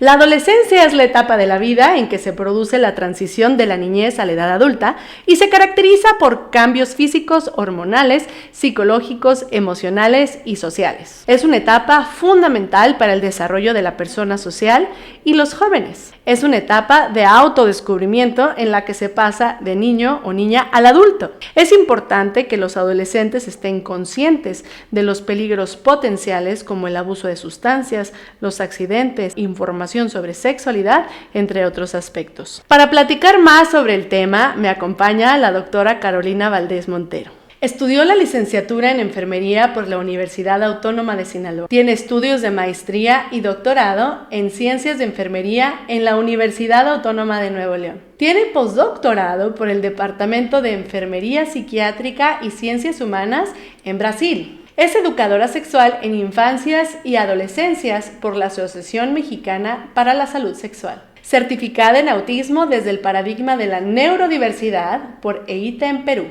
La adolescencia es la etapa de la vida en que se produce la transición de la niñez a la edad adulta y se caracteriza por cambios físicos, hormonales, psicológicos, emocionales y sociales. Es una etapa fundamental para el desarrollo de la persona social y los jóvenes. Es una etapa de autodescubrimiento en la que se pasa de niño o niña al adulto. Es importante que los adolescentes estén conscientes de los peligros potenciales como el abuso de sustancias, los accidentes, información sobre sexualidad, entre otros aspectos. Para platicar más sobre el tema, me acompaña la doctora Carolina Valdés Montero. Estudió la licenciatura en enfermería por la Universidad Autónoma de Sinaloa. Tiene estudios de maestría y doctorado en ciencias de enfermería en la Universidad Autónoma de Nuevo León. Tiene postdoctorado por el Departamento de Enfermería Psiquiátrica y Ciencias Humanas en Brasil. Es educadora sexual en infancias y adolescencias por la Asociación Mexicana para la Salud Sexual. Certificada en autismo desde el paradigma de la neurodiversidad por EITA en Perú.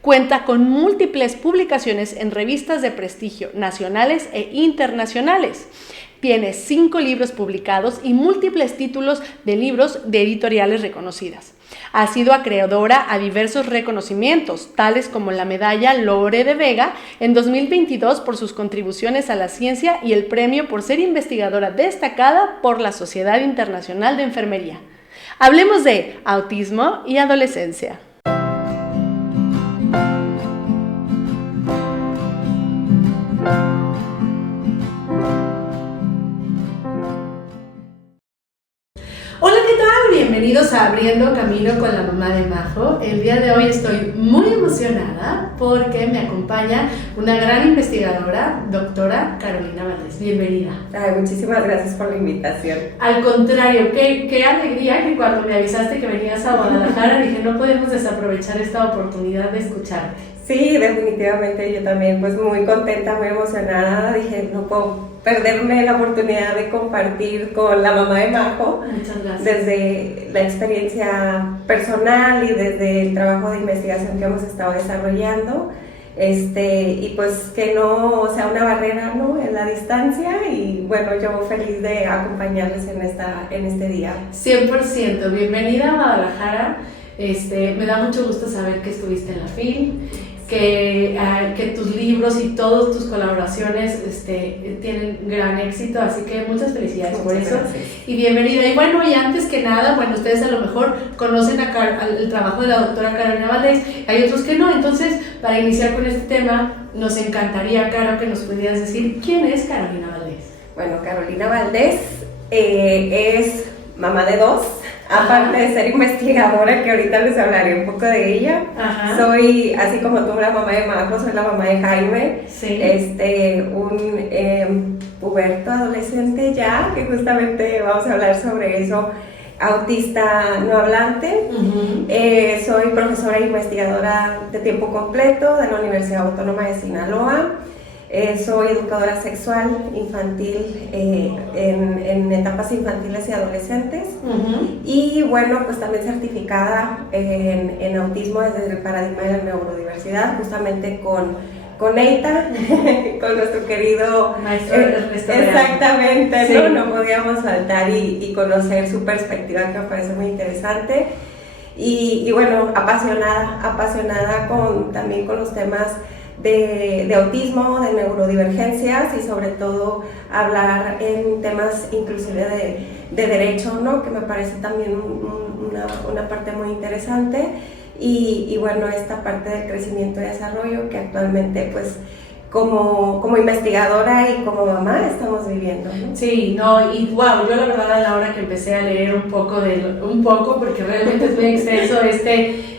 Cuenta con múltiples publicaciones en revistas de prestigio nacionales e internacionales. Tiene 5 libros publicados y múltiples títulos de libros de editoriales reconocidas. Ha sido acreedora a diversos reconocimientos, tales como la medalla Lore de Vega en 2022 por sus contribuciones a la ciencia y el premio por ser investigadora destacada por la Sociedad Internacional de Enfermería. Hablemos de autismo y adolescencia. Hola, ¿qué tal? Bienvenidos a Abriendo Camino con la Mamá de Majo. El día de hoy estoy muy emocionada porque me acompaña una gran investigadora, doctora Carolina Valdés. Bienvenida. Ay, muchísimas gracias por la invitación. Al contrario, qué alegría que cuando me avisaste que venías a Guadalajara dije, no podemos desaprovechar esta oportunidad de escucharte. Sí, definitivamente yo también, pues muy contenta, muy emocionada. Dije, no puedo perderme la oportunidad de compartir con la mamá de Majo. Muchas gracias. Desde la experiencia personal y desde el trabajo de investigación que hemos estado desarrollando. Y pues que no sea una barrera, ¿no?, en la distancia, y bueno, yo feliz de acompañarles en este día. 100%, bienvenida a Guadalajara. Me da mucho gusto saber que estuviste en la FIL, que tus libros y todas tus colaboraciones tienen gran éxito, así que muchas felicidades por eso. Gracias. Y bienvenida. Y bueno, y antes que nada, bueno, ustedes a lo mejor conocen el trabajo de la doctora Carolina Valdés, hay otros que no, entonces para iniciar con este tema, nos encantaría, Caro, que nos pudieras decir quién es Carolina Valdés. Bueno, Carolina Valdés es mamá de 2. Aparte de ser investigadora, que ahorita les hablaré un poco de ella. Ajá. Soy, así como tú, la mamá de Majo, soy la mamá de Jaime. Sí. Un puberto adolescente ya, que justamente vamos a hablar sobre eso, autista no hablante. Uh-huh. Soy profesora e investigadora de tiempo completo de la Universidad Autónoma de Sinaloa. Soy educadora sexual infantil en etapas infantiles y adolescentes. Uh-huh. Y bueno, pues también certificada en autismo desde el paradigma de la neurodiversidad, justamente con EITA, con nuestro querido maestro Ernesto. Exactamente, sí. No podíamos faltar y conocer su perspectiva, que me parece muy interesante. Y bueno, apasionada también con los temas de autismo, de neurodivergencias, y sobre todo hablar en temas inclusive de derecho, ¿no?, que me parece también una parte muy interesante, y bueno, esta parte del crecimiento y desarrollo que actualmente pues como investigadora y como mamá estamos viviendo, ¿no? Sí, no, y wow, yo la verdad a la hora que empecé a leer un poco, porque realmente es muy extenso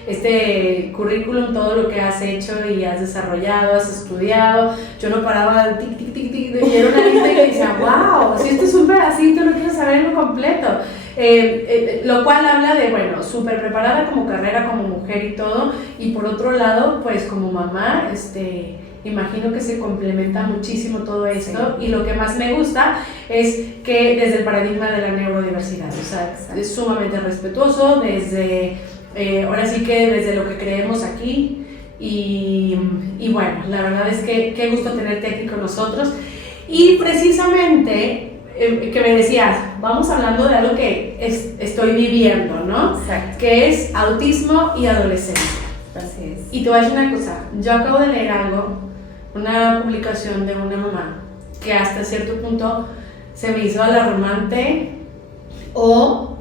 este currículum, todo lo que has hecho y has desarrollado, has estudiado, yo no paraba tic, tic, tic, tic, de leer una lista y decía, wow, si esto es un pedacito, no quiero saberlo completo. Lo cual habla de, bueno, súper preparada como carrera, como mujer y todo, y por otro lado, pues como mamá, imagino que se complementa muchísimo todo esto. Sí. Y lo que más me gusta es que desde el paradigma de la neurodiversidad, o sea, es sumamente respetuoso desde, ahora sí que desde lo que creemos aquí, y bueno, la verdad es que qué gusto tenerte aquí con nosotros. Y precisamente que me decías, vamos hablando de algo que estoy viviendo, ¿no? Exacto. Que es autismo y adolescencia. Así es. Y te voy a decir una cosa, yo acabo de leer algo, una publicación de una mamá, que hasta cierto punto se me hizo alarmante o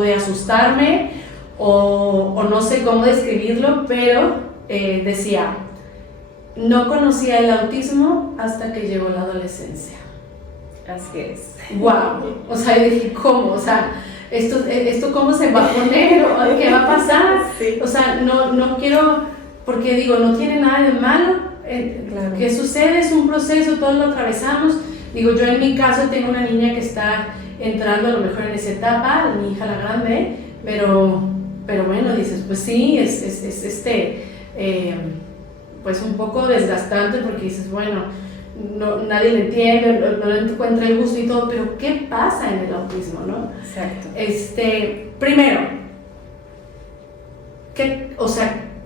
de asustarme o no sé cómo describirlo, pero decía, no conocía el autismo hasta que llegó la adolescencia. Así es. ¡Wow! O sea, yo dije, ¿cómo? O sea, ¿esto cómo se va a poner? ¿O qué va a pasar? Sí. O sea, no quiero, porque digo, no tiene nada de malo. Claro. ¿Qué sucede? Es un proceso, todos lo atravesamos. Digo, yo en mi caso tengo una niña que está entrando a lo mejor en esa etapa, mi hija la grande, pero bueno, dices, pues sí, es pues un poco desgastante porque dices, bueno, nadie le entiende, no le encuentra el gusto y todo, pero ¿qué pasa en el autismo, no? Exacto. Primero,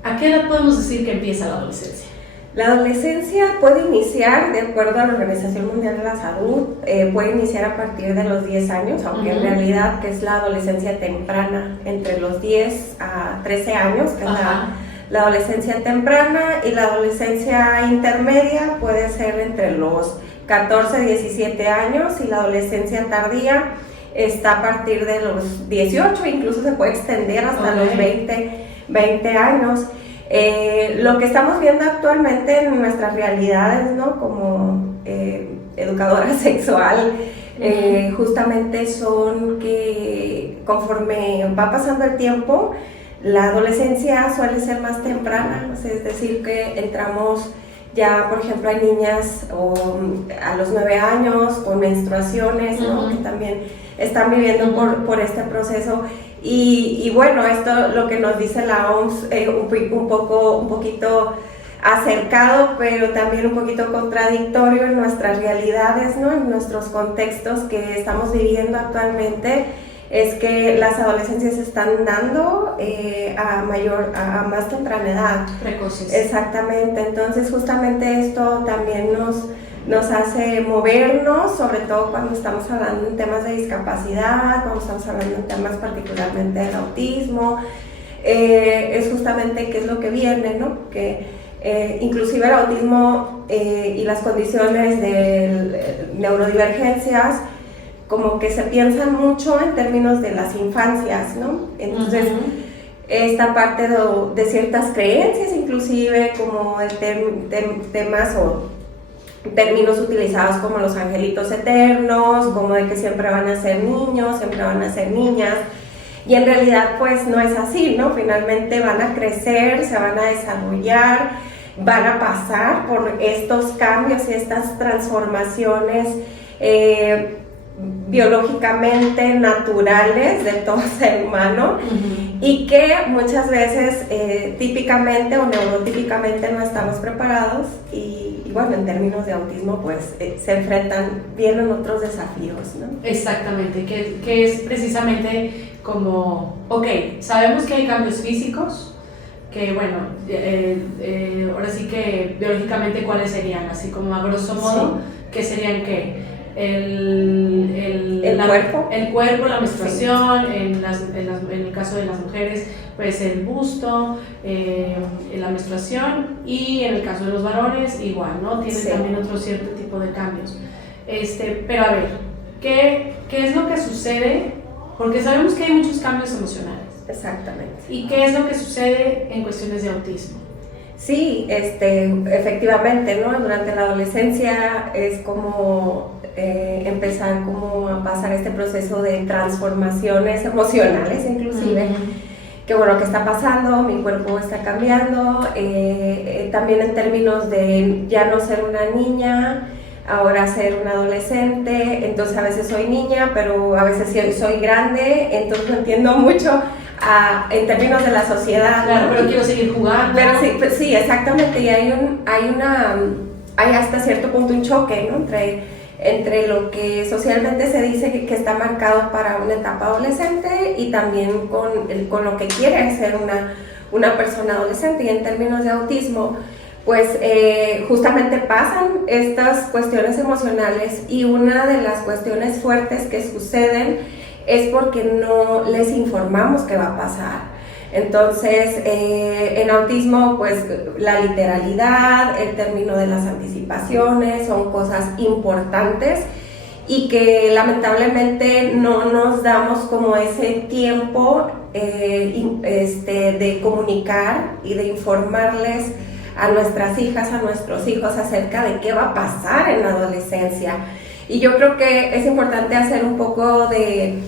¿a qué edad podemos decir que empieza la adolescencia? La adolescencia puede iniciar, de acuerdo a la Organización Mundial de la Salud, puede iniciar a partir de los 10 años, aunque en realidad que es la adolescencia temprana, entre los 10 a 13 años, que es la adolescencia temprana, y la adolescencia intermedia puede ser entre los 14 y 17 años, y la adolescencia tardía está a partir de los 18, incluso se puede extender hasta los 20 años. Lo que estamos viendo actualmente en nuestras realidades, ¿no? Como educadora sexual, justamente son que conforme va pasando el tiempo, la adolescencia suele ser más temprana, o sea, es decir, que entramos ya, por ejemplo, hay niñas a los 9 años con menstruaciones, ¿no? Que también están viviendo por este proceso. Y bueno, esto lo que nos dice la OMS, un poquito acercado, pero también un poquito contradictorio en nuestras realidades, ¿no? En nuestros contextos que estamos viviendo actualmente, es que las adolescencias se están dando a más temprana edad. Precoces. Exactamente, entonces justamente esto también nos hace movernos, sobre todo cuando estamos hablando en temas de discapacidad, cuando estamos hablando en temas particularmente del autismo, es justamente qué es lo que viene, ¿no? Que inclusive el autismo y las condiciones de neurodivergencias como que se piensan mucho en términos de las infancias, ¿no? Entonces, esta parte de ciertas creencias, inclusive como temas o términos utilizados como los angelitos eternos, como de que siempre van a ser niños, siempre van a ser niñas, y en realidad pues no es así, ¿no? Finalmente van a crecer, se van a desarrollar, van a pasar por estos cambios y estas transformaciones biológicamente naturales de todo ser humano, y que muchas veces típicamente o neurotípicamente no estamos preparados y bueno, en términos de autismo pues vienen otros desafíos, ¿no? Exactamente, que es precisamente como, sabemos que hay cambios físicos, que bueno, ahora sí que biológicamente ¿cuáles serían? Así como a grosso modo, ¿qué serían qué? El cuerpo, la menstruación, sí. en el caso de las mujeres, pues el busto, la menstruación, y en el caso de los varones, igual, ¿no? Tienen también otro cierto tipo de cambios. Pero a ver, ¿qué es lo que sucede? Porque sabemos que hay muchos cambios emocionales. Exactamente. ¿Y qué es lo que sucede en cuestiones de autismo? Sí, efectivamente, ¿no? Durante la adolescencia es como empezar como a pasar este proceso de transformaciones emocionales inclusive, que bueno, ¿qué está pasando? Mi cuerpo está cambiando, también en términos de ya no ser una niña, ahora ser una adolescente, entonces a veces soy niña, pero a veces soy grande, entonces no entiendo mucho en términos de la sociedad. Claro, pero quiero seguir jugando. Pero sí, exactamente, y hay hasta cierto punto un choque, ¿no? entre lo que socialmente se dice que está marcado para una etapa adolescente y también con lo que quiere ser una persona adolescente. Y en términos de autismo, pues justamente pasan estas cuestiones emocionales, y una de las cuestiones fuertes que suceden es porque no les informamos qué va a pasar. Entonces, en autismo, pues la literalidad, el término de las anticipaciones son cosas importantes y que lamentablemente no nos damos como ese tiempo de comunicar y de informarles a nuestras hijas, a nuestros hijos acerca de qué va a pasar en la adolescencia. Y yo creo que es importante hacer un poco de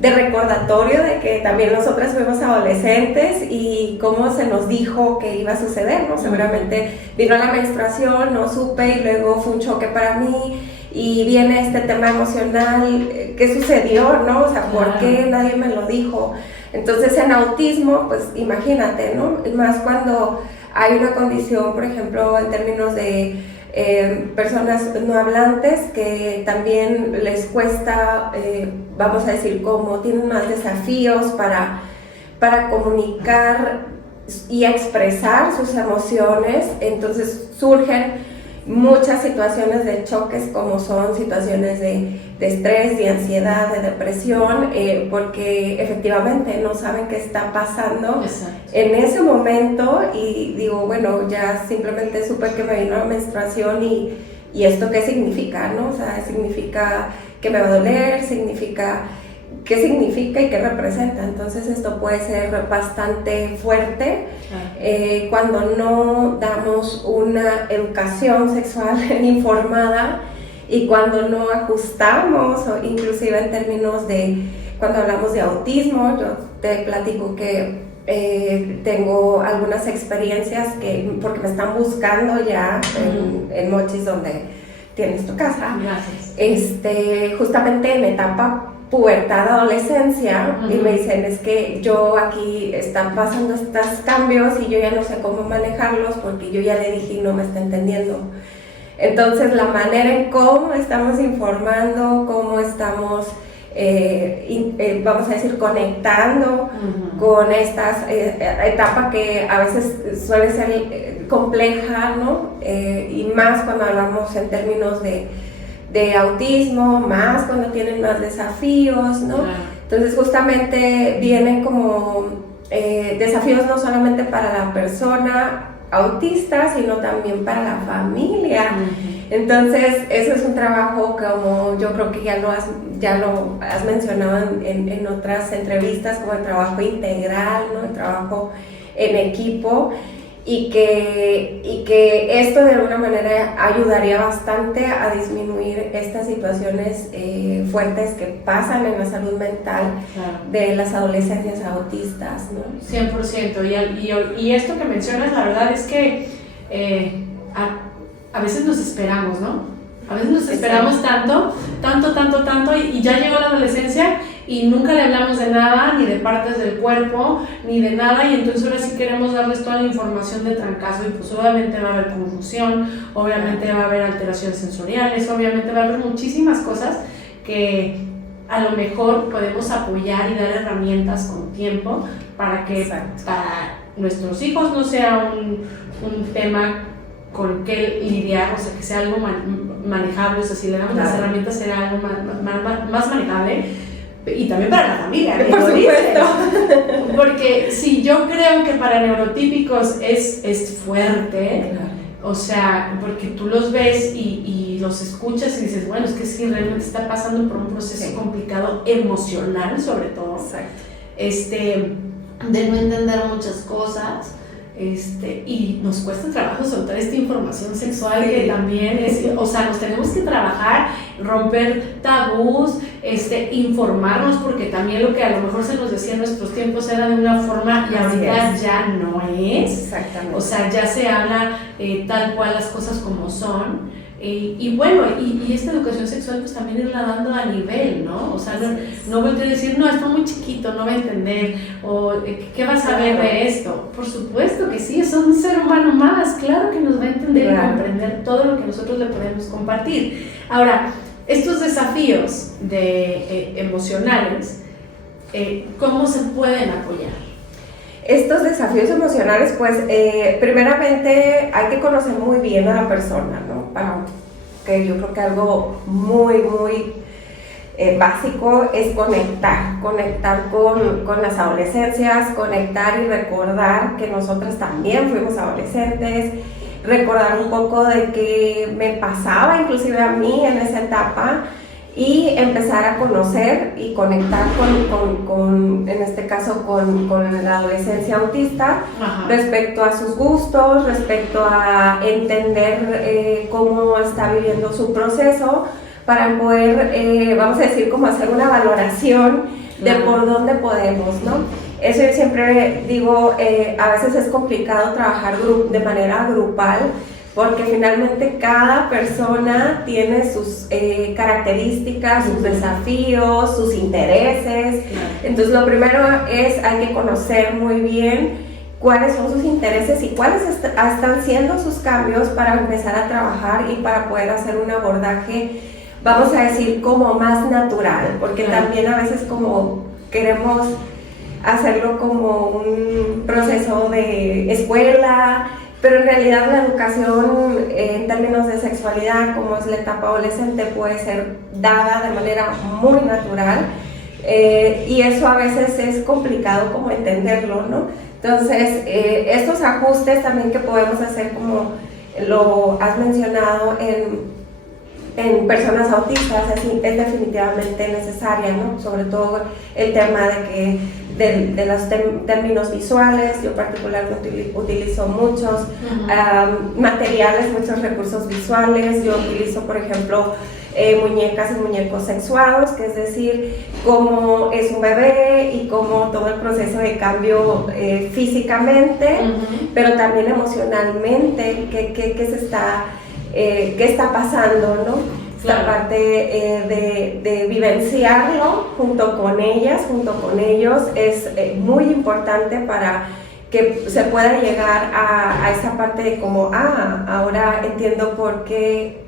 recordatorio de que también nosotras fuimos adolescentes y cómo se nos dijo que iba a suceder, ¿no? Seguramente vino la menstruación, no supe, y luego fue un choque para mí, y viene este tema emocional, ¿qué sucedió, no? O sea, ¿por qué nadie me lo dijo? Entonces, en autismo, pues imagínate, ¿no? Más cuando hay una condición, por ejemplo, en términos de personas no hablantes, que también les cuesta, vamos a decir, como tienen más desafíos para comunicar y expresar sus emociones. Entonces surgen muchas situaciones de choques, como son situaciones de estrés, de ansiedad, de depresión, porque efectivamente no saben qué está pasando. Exacto. En ese momento, y digo, bueno, ya simplemente supe que me vino la menstruación, y esto qué significa, ¿no? O sea, significa que me va a doler, significa qué significa y qué representa. Entonces esto puede ser bastante fuerte cuando no damos una educación sexual informada, y cuando no ajustamos, o inclusive en términos de cuando hablamos de autismo. Yo te platico que tengo algunas experiencias porque me están buscando ya en Mochis, donde tienes tu casa. Gracias. Justamente en etapa pubertad, adolescencia, y me dicen, es que yo aquí están pasando estos cambios y yo ya no sé cómo manejarlos, porque yo ya le dije y no me está entendiendo. Entonces, la manera en cómo estamos informando, cómo estamos vamos a decir, conectando con esta etapa que a veces suele ser compleja, ¿no? Y más cuando hablamos en términos de autismo, más cuando tienen más desafíos, ¿no? Entonces justamente vienen como desafíos no solamente para la persona autista, sino también para la familia. Entonces eso es un trabajo, como yo creo que ya lo has mencionado en otras entrevistas, como el trabajo integral, ¿no? El trabajo en equipo, y que esto de alguna manera ayudaría bastante a disminuir estas situaciones fuertes que pasan en la salud mental de las adolescencias autistas, ¿no? 100%, y esto que mencionas, la verdad es que a veces nos esperamos, ¿no? A veces nos esperamos tanto, y ya llegó la adolescencia y nunca le hablamos de nada, ni de partes del cuerpo, ni de nada, y entonces ahora sí queremos darles toda la información de trancazo, y pues obviamente va a haber confusión, obviamente va a haber alteraciones sensoriales, obviamente va a haber muchísimas cosas que a lo mejor podemos apoyar y dar herramientas con tiempo para que para nuestros hijos no sea un tema con que lidiar, o sea, que sea algo manejable. O sea, si le damos las herramientas será algo más manejable, y también para la familia, por supuesto. Porque si yo creo que para neurotípicos es fuerte, o sea, porque tú los ves y los escuchas y dices, bueno, es que sí, realmente está pasando por un proceso complicado, emocional sobre todo, de no entender muchas cosas. Y nos cuesta trabajo soltar esta información sexual, que también o sea, nos tenemos que trabajar, romper tabús, informarnos, porque también lo que a lo mejor se nos decía en nuestros tiempos era de una forma y ahorita ya no es. Exactamente. O sea, ya se habla tal cual las cosas como son. Y bueno, y esta educación sexual pues también irla dando a nivel, ¿no? O sea, no voy a decir, no, está muy chiquito, no va a entender, o ¿qué vas a ver de esto? Por supuesto que sí, es un ser humano más, claro que nos va a entender y comprender todo lo que nosotros le podemos compartir. Ahora, estos desafíos emocionales, ¿cómo se pueden apoyar? Estos desafíos emocionales, pues primeramente hay que conocer muy bien a la persona, ¿no? Para que yo creo que algo muy básico es conectar con las adolescencias, conectar y recordar que nosotras también fuimos adolescentes, recordar un poco de qué me pasaba inclusive a mí en esa etapa y empezar a conocer y conectar en este caso con la adolescencia autista. Ajá. Respecto a sus gustos, respecto a entender cómo está viviendo su proceso, para poder, vamos a decir, como hacer una valoración de por dónde podemos, ¿no? Eso yo siempre digo, a veces es complicado trabajar de manera grupal, porque finalmente cada persona tiene sus características, sus desafíos, sus intereses. Entonces lo primero es, hay que conocer muy bien cuáles son sus intereses y cuáles están siendo sus cambios para empezar a trabajar y para poder hacer un abordaje, vamos a decir, como más natural, porque también a veces como queremos hacerlo como un proceso de escuela, pero en realidad la educación en términos de sexualidad, como es la etapa adolescente, puede ser dada de manera muy natural, y eso a veces es complicado como entenderlo, ¿no? Entonces, estos ajustes también que podemos hacer, como lo has mencionado, en personas autistas es definitivamente necesaria, ¿no? Sobre todo el tema de los términos visuales. Yo particularmente utilizo muchos materiales, muchos recursos visuales. Yo utilizo, por ejemplo, muñecas y muñecos sexuados, que es decir, cómo es un bebé y cómo todo el proceso de cambio físicamente, pero también emocionalmente, qué está pasando, ¿no? Claro. Esta parte de vivenciarlo junto con ellas, junto con ellos, es muy importante para que se pueda llegar a esa parte de como, ahora entiendo por qué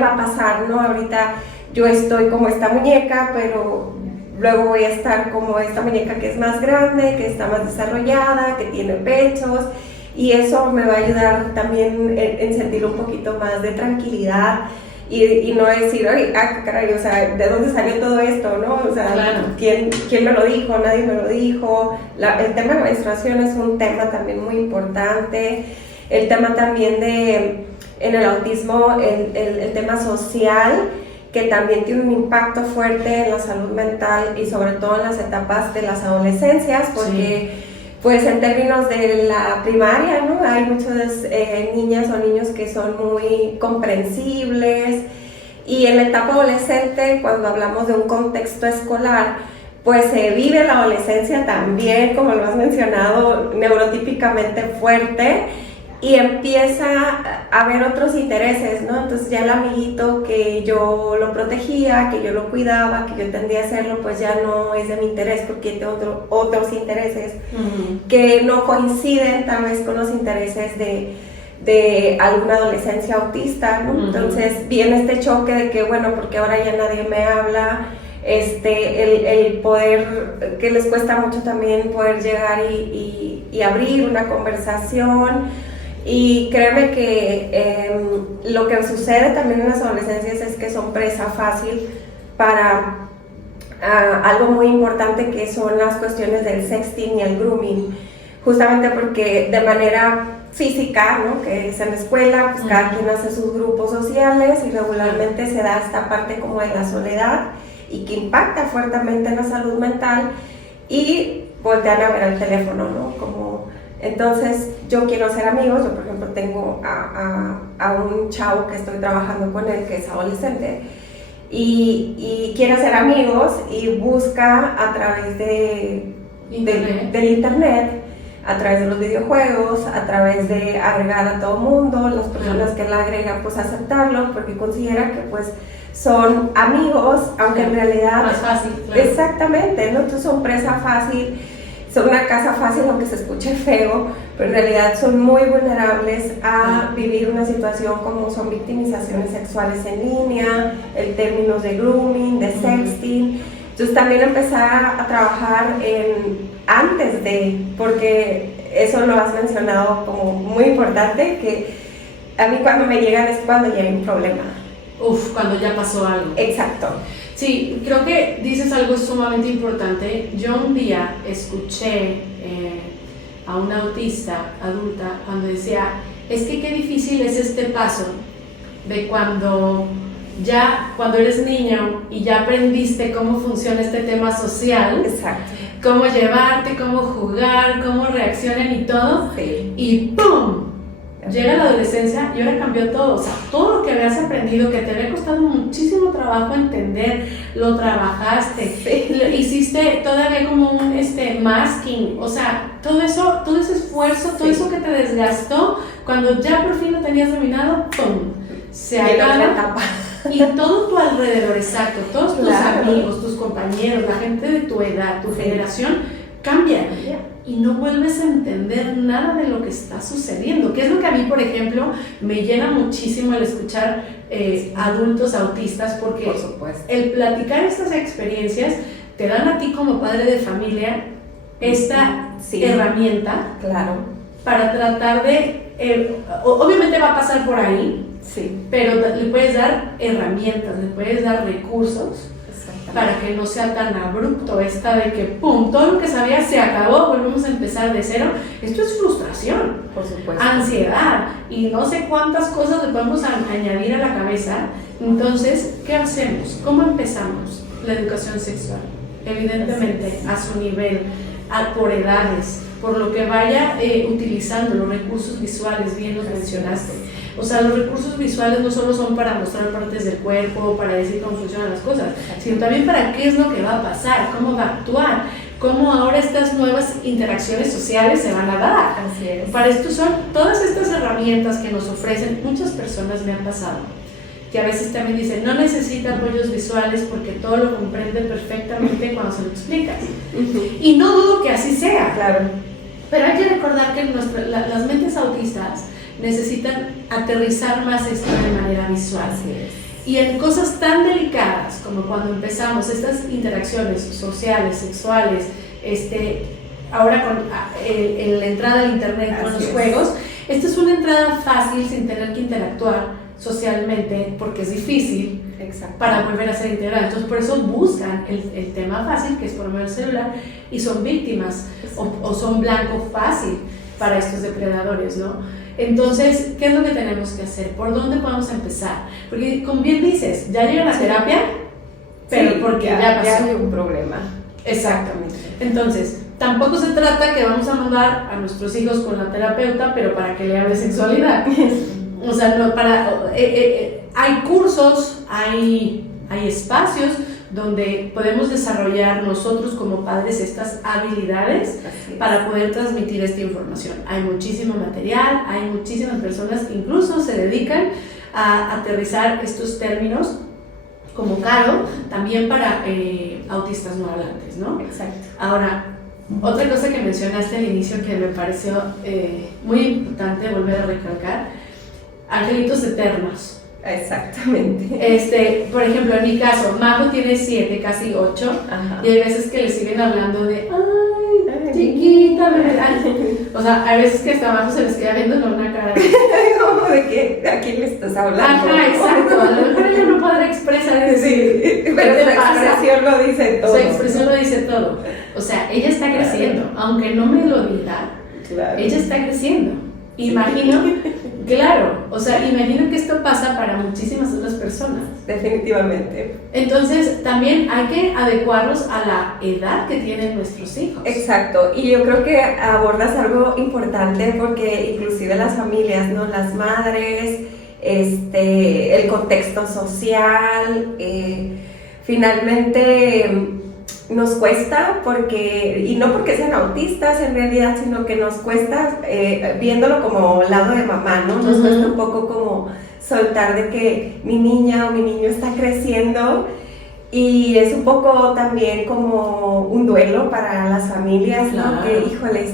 va a pasar, ¿no? Ahorita yo estoy como esta muñeca, pero luego voy a estar como esta muñeca que es más grande, que está más desarrollada, que tiene pechos. Y eso me va a ayudar también en sentir un poquito más de tranquilidad y no decir, oye, caray, o sea, ¿de dónde salió todo esto, no? O sea, claro. ¿quién me lo dijo? Nadie me lo dijo. El tema de la menstruación es un tema también muy importante. El tema también en el autismo, el tema social, que también tiene un impacto fuerte en la salud mental y sobre todo en las etapas de las adolescencias, porque... Sí. Pues en términos de la primaria, ¿no? Hay muchas niñas o niños que son muy comprensibles, y en la etapa adolescente, cuando hablamos de un contexto escolar, pues se vive la adolescencia también, como lo has mencionado, neurotípicamente fuerte, y empieza a haber otros intereses, ¿no? Entonces ya el amiguito que yo lo protegía, que yo lo cuidaba, que yo tendía a hacerlo, pues ya no es de mi interés, porque tiene otros intereses que no coinciden tal vez con los intereses de alguna adolescencia autista, ¿no? Entonces viene este choque de que, bueno, porque ahora ya nadie me habla, el poder, que les cuesta mucho también poder llegar y abrir una conversación. Y créeme que lo que sucede también en las adolescencias es que son presa fácil para algo muy importante, que son las cuestiones del sexting y el grooming, justamente porque de manera física, ¿no? Que es en la escuela, pues cada quien hace sus grupos sociales y regularmente se da esta parte como de la soledad y que impacta fuertemente en la salud mental, y voltean a ver el teléfono, ¿no? Entonces, yo quiero ser amigos. Yo, por ejemplo, tengo a un chavo que estoy trabajando con él, que es adolescente, y quiere ser amigos y busca a través del internet, a través de los videojuegos, a través de agregar a todo mundo, las personas que él agrega, pues aceptarlo, porque considera que pues son amigos, aunque en realidad... Más fácil, claro. Exactamente, ¿no? Entonces son presa fácil. Son una casa fácil, aunque se escuche feo, pero en realidad son muy vulnerables a vivir una situación como son victimizaciones sexuales en línea, en términos de grooming, de sexting. Entonces también empecé a trabajar antes de, porque eso lo has mencionado como muy importante, que a mí cuando me llegan es cuando ya hay un problema. Cuando ya pasó algo. Exacto. Sí, creo que dices algo sumamente importante. Yo un día escuché a una autista adulta cuando decía, es que qué difícil es este paso de cuando eres niño y ya aprendiste cómo funciona este tema social. Exacto. Cómo llevarte, cómo jugar, cómo reaccionan y todo. Sí. Y ¡pum! Llega la adolescencia y ahora cambió todo. O sea, todo lo que habías aprendido, que te había costado muchísimo trabajo entender, lo trabajaste. Sí. Lo hiciste todavía como un masking. O sea, todo ese esfuerzo, todo eso que te desgastó, cuando ya por fin lo tenías dominado, ¡pum! Se acaba. Y todo tu alrededor, exacto, todos tus amigos, tus compañeros, la gente de tu edad, tu generación, cambia. Y no vuelves a entender nada de lo que está sucediendo, que es lo que a mí, por ejemplo, me llena muchísimo el escuchar adultos autistas, porque por supuesto, el platicar estas experiencias te dan a ti como padre de familia esta herramienta, claro, para tratar de, obviamente va a pasar por ahí, sí, pero le puedes dar herramientas, le puedes dar recursos para que no sea tan abrupto esta de que pum, todo lo que sabías se acabó, volvemos a empezar de cero. Esto es frustración, por supuesto, ansiedad y no sé cuántas cosas le podemos añadir a la cabeza. Entonces, ¿qué hacemos? ¿Cómo empezamos? La educación sexual, evidentemente a su nivel, por edades, por lo que vaya utilizando los recursos visuales, bien los mencionaste. O sea, los recursos visuales no solo son para mostrar partes del cuerpo, para decir cómo funcionan las cosas, sino también para qué es lo que va a pasar, cómo va a actuar, cómo ahora estas nuevas interacciones sociales se van a dar. Así es. Para esto son todas estas herramientas que nos ofrecen. Muchas personas me han pasado que a veces también dicen, no necesita apoyos visuales porque todo lo comprende perfectamente cuando se lo explicas. Y no dudo que así sea. Claro. Pero hay que recordar que las mentes autistas necesitan aterrizar más esto de manera visual. Así es. Y en cosas tan delicadas como cuando empezamos estas interacciones sociales, sexuales, ahora con la entrada al internet, con los juegos, esta es una entrada fácil sin tener que interactuar socialmente porque es difícil. Exacto. Para volver a ser integrada. Entonces por eso buscan el tema fácil, que es por medio del celular, y son víctimas o son blanco fácil para estos depredadores, ¿no? Entonces, ¿qué es lo que tenemos que hacer? ¿Por dónde podemos empezar? Porque, como bien dices, ya llega la terapia, pero sí, porque ya pasó. Ya hay un problema. Exactamente. Entonces, tampoco se trata que vamos a mandar a nuestros hijos con la terapeuta, pero para que le hable sexualidad. O sea, no hay cursos, hay espacios donde podemos desarrollar nosotros como padres estas habilidades para poder transmitir esta información. Hay muchísimo material, hay muchísimas personas que incluso se dedican a aterrizar estos términos, como Caro, también para autistas no hablantes, ¿no? Exacto. Ahora, otra cosa que mencionaste al inicio que me pareció muy importante volver a recalcar, angelitos eternos. Exactamente. Por ejemplo, en mi caso, Majo tiene 7, casi 8, y hay veces que le siguen hablando de ay, chiquita, ¿verdad? O sea, hay veces que hasta Majo se les queda viendo con una cara como de que a quién le estás hablando. Ajá, exacto. A lo mejor ella no podrá expresar eso. Sí, pero su expresión lo dice todo. Su expresión lo dice todo. O sea, ella está creciendo, aunque no me lo diga, ella está creciendo. Imagino, claro, o sea, imagino que esto pasa para muchísimas otras personas. Definitivamente. Entonces, también hay que adecuarnos a la edad que tienen nuestros hijos. Exacto, y yo creo que abordas algo importante porque inclusive las familias, ¿no? Las madres, el contexto social, finalmente nos cuesta porque, y no porque sean autistas en realidad, sino que nos cuesta, viéndolo como lado de mamá, ¿no? Nos cuesta un poco como soltar de que mi niña o mi niño está creciendo, y es un poco también como un duelo para las familias, ¿no? Claro. Que, híjoles,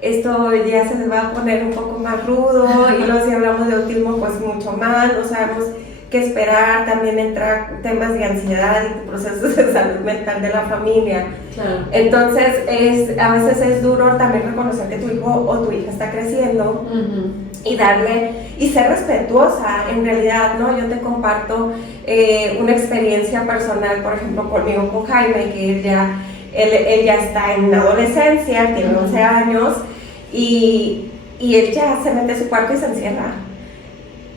esto ya se les va a poner un poco más rudo, y luego si hablamos de autismo, pues mucho más, no sabemos qué esperar, también entra temas de ansiedad y procesos de salud mental de la familia. Claro. Entonces, a veces es duro también reconocer que tu hijo o tu hija está creciendo y darle, y ser respetuosa en realidad, ¿no? Yo te comparto una experiencia personal, por ejemplo, conmigo, con Jaime, que él ya está en adolescencia, tiene 11 años, y él ya se mete a su cuarto y se encierra.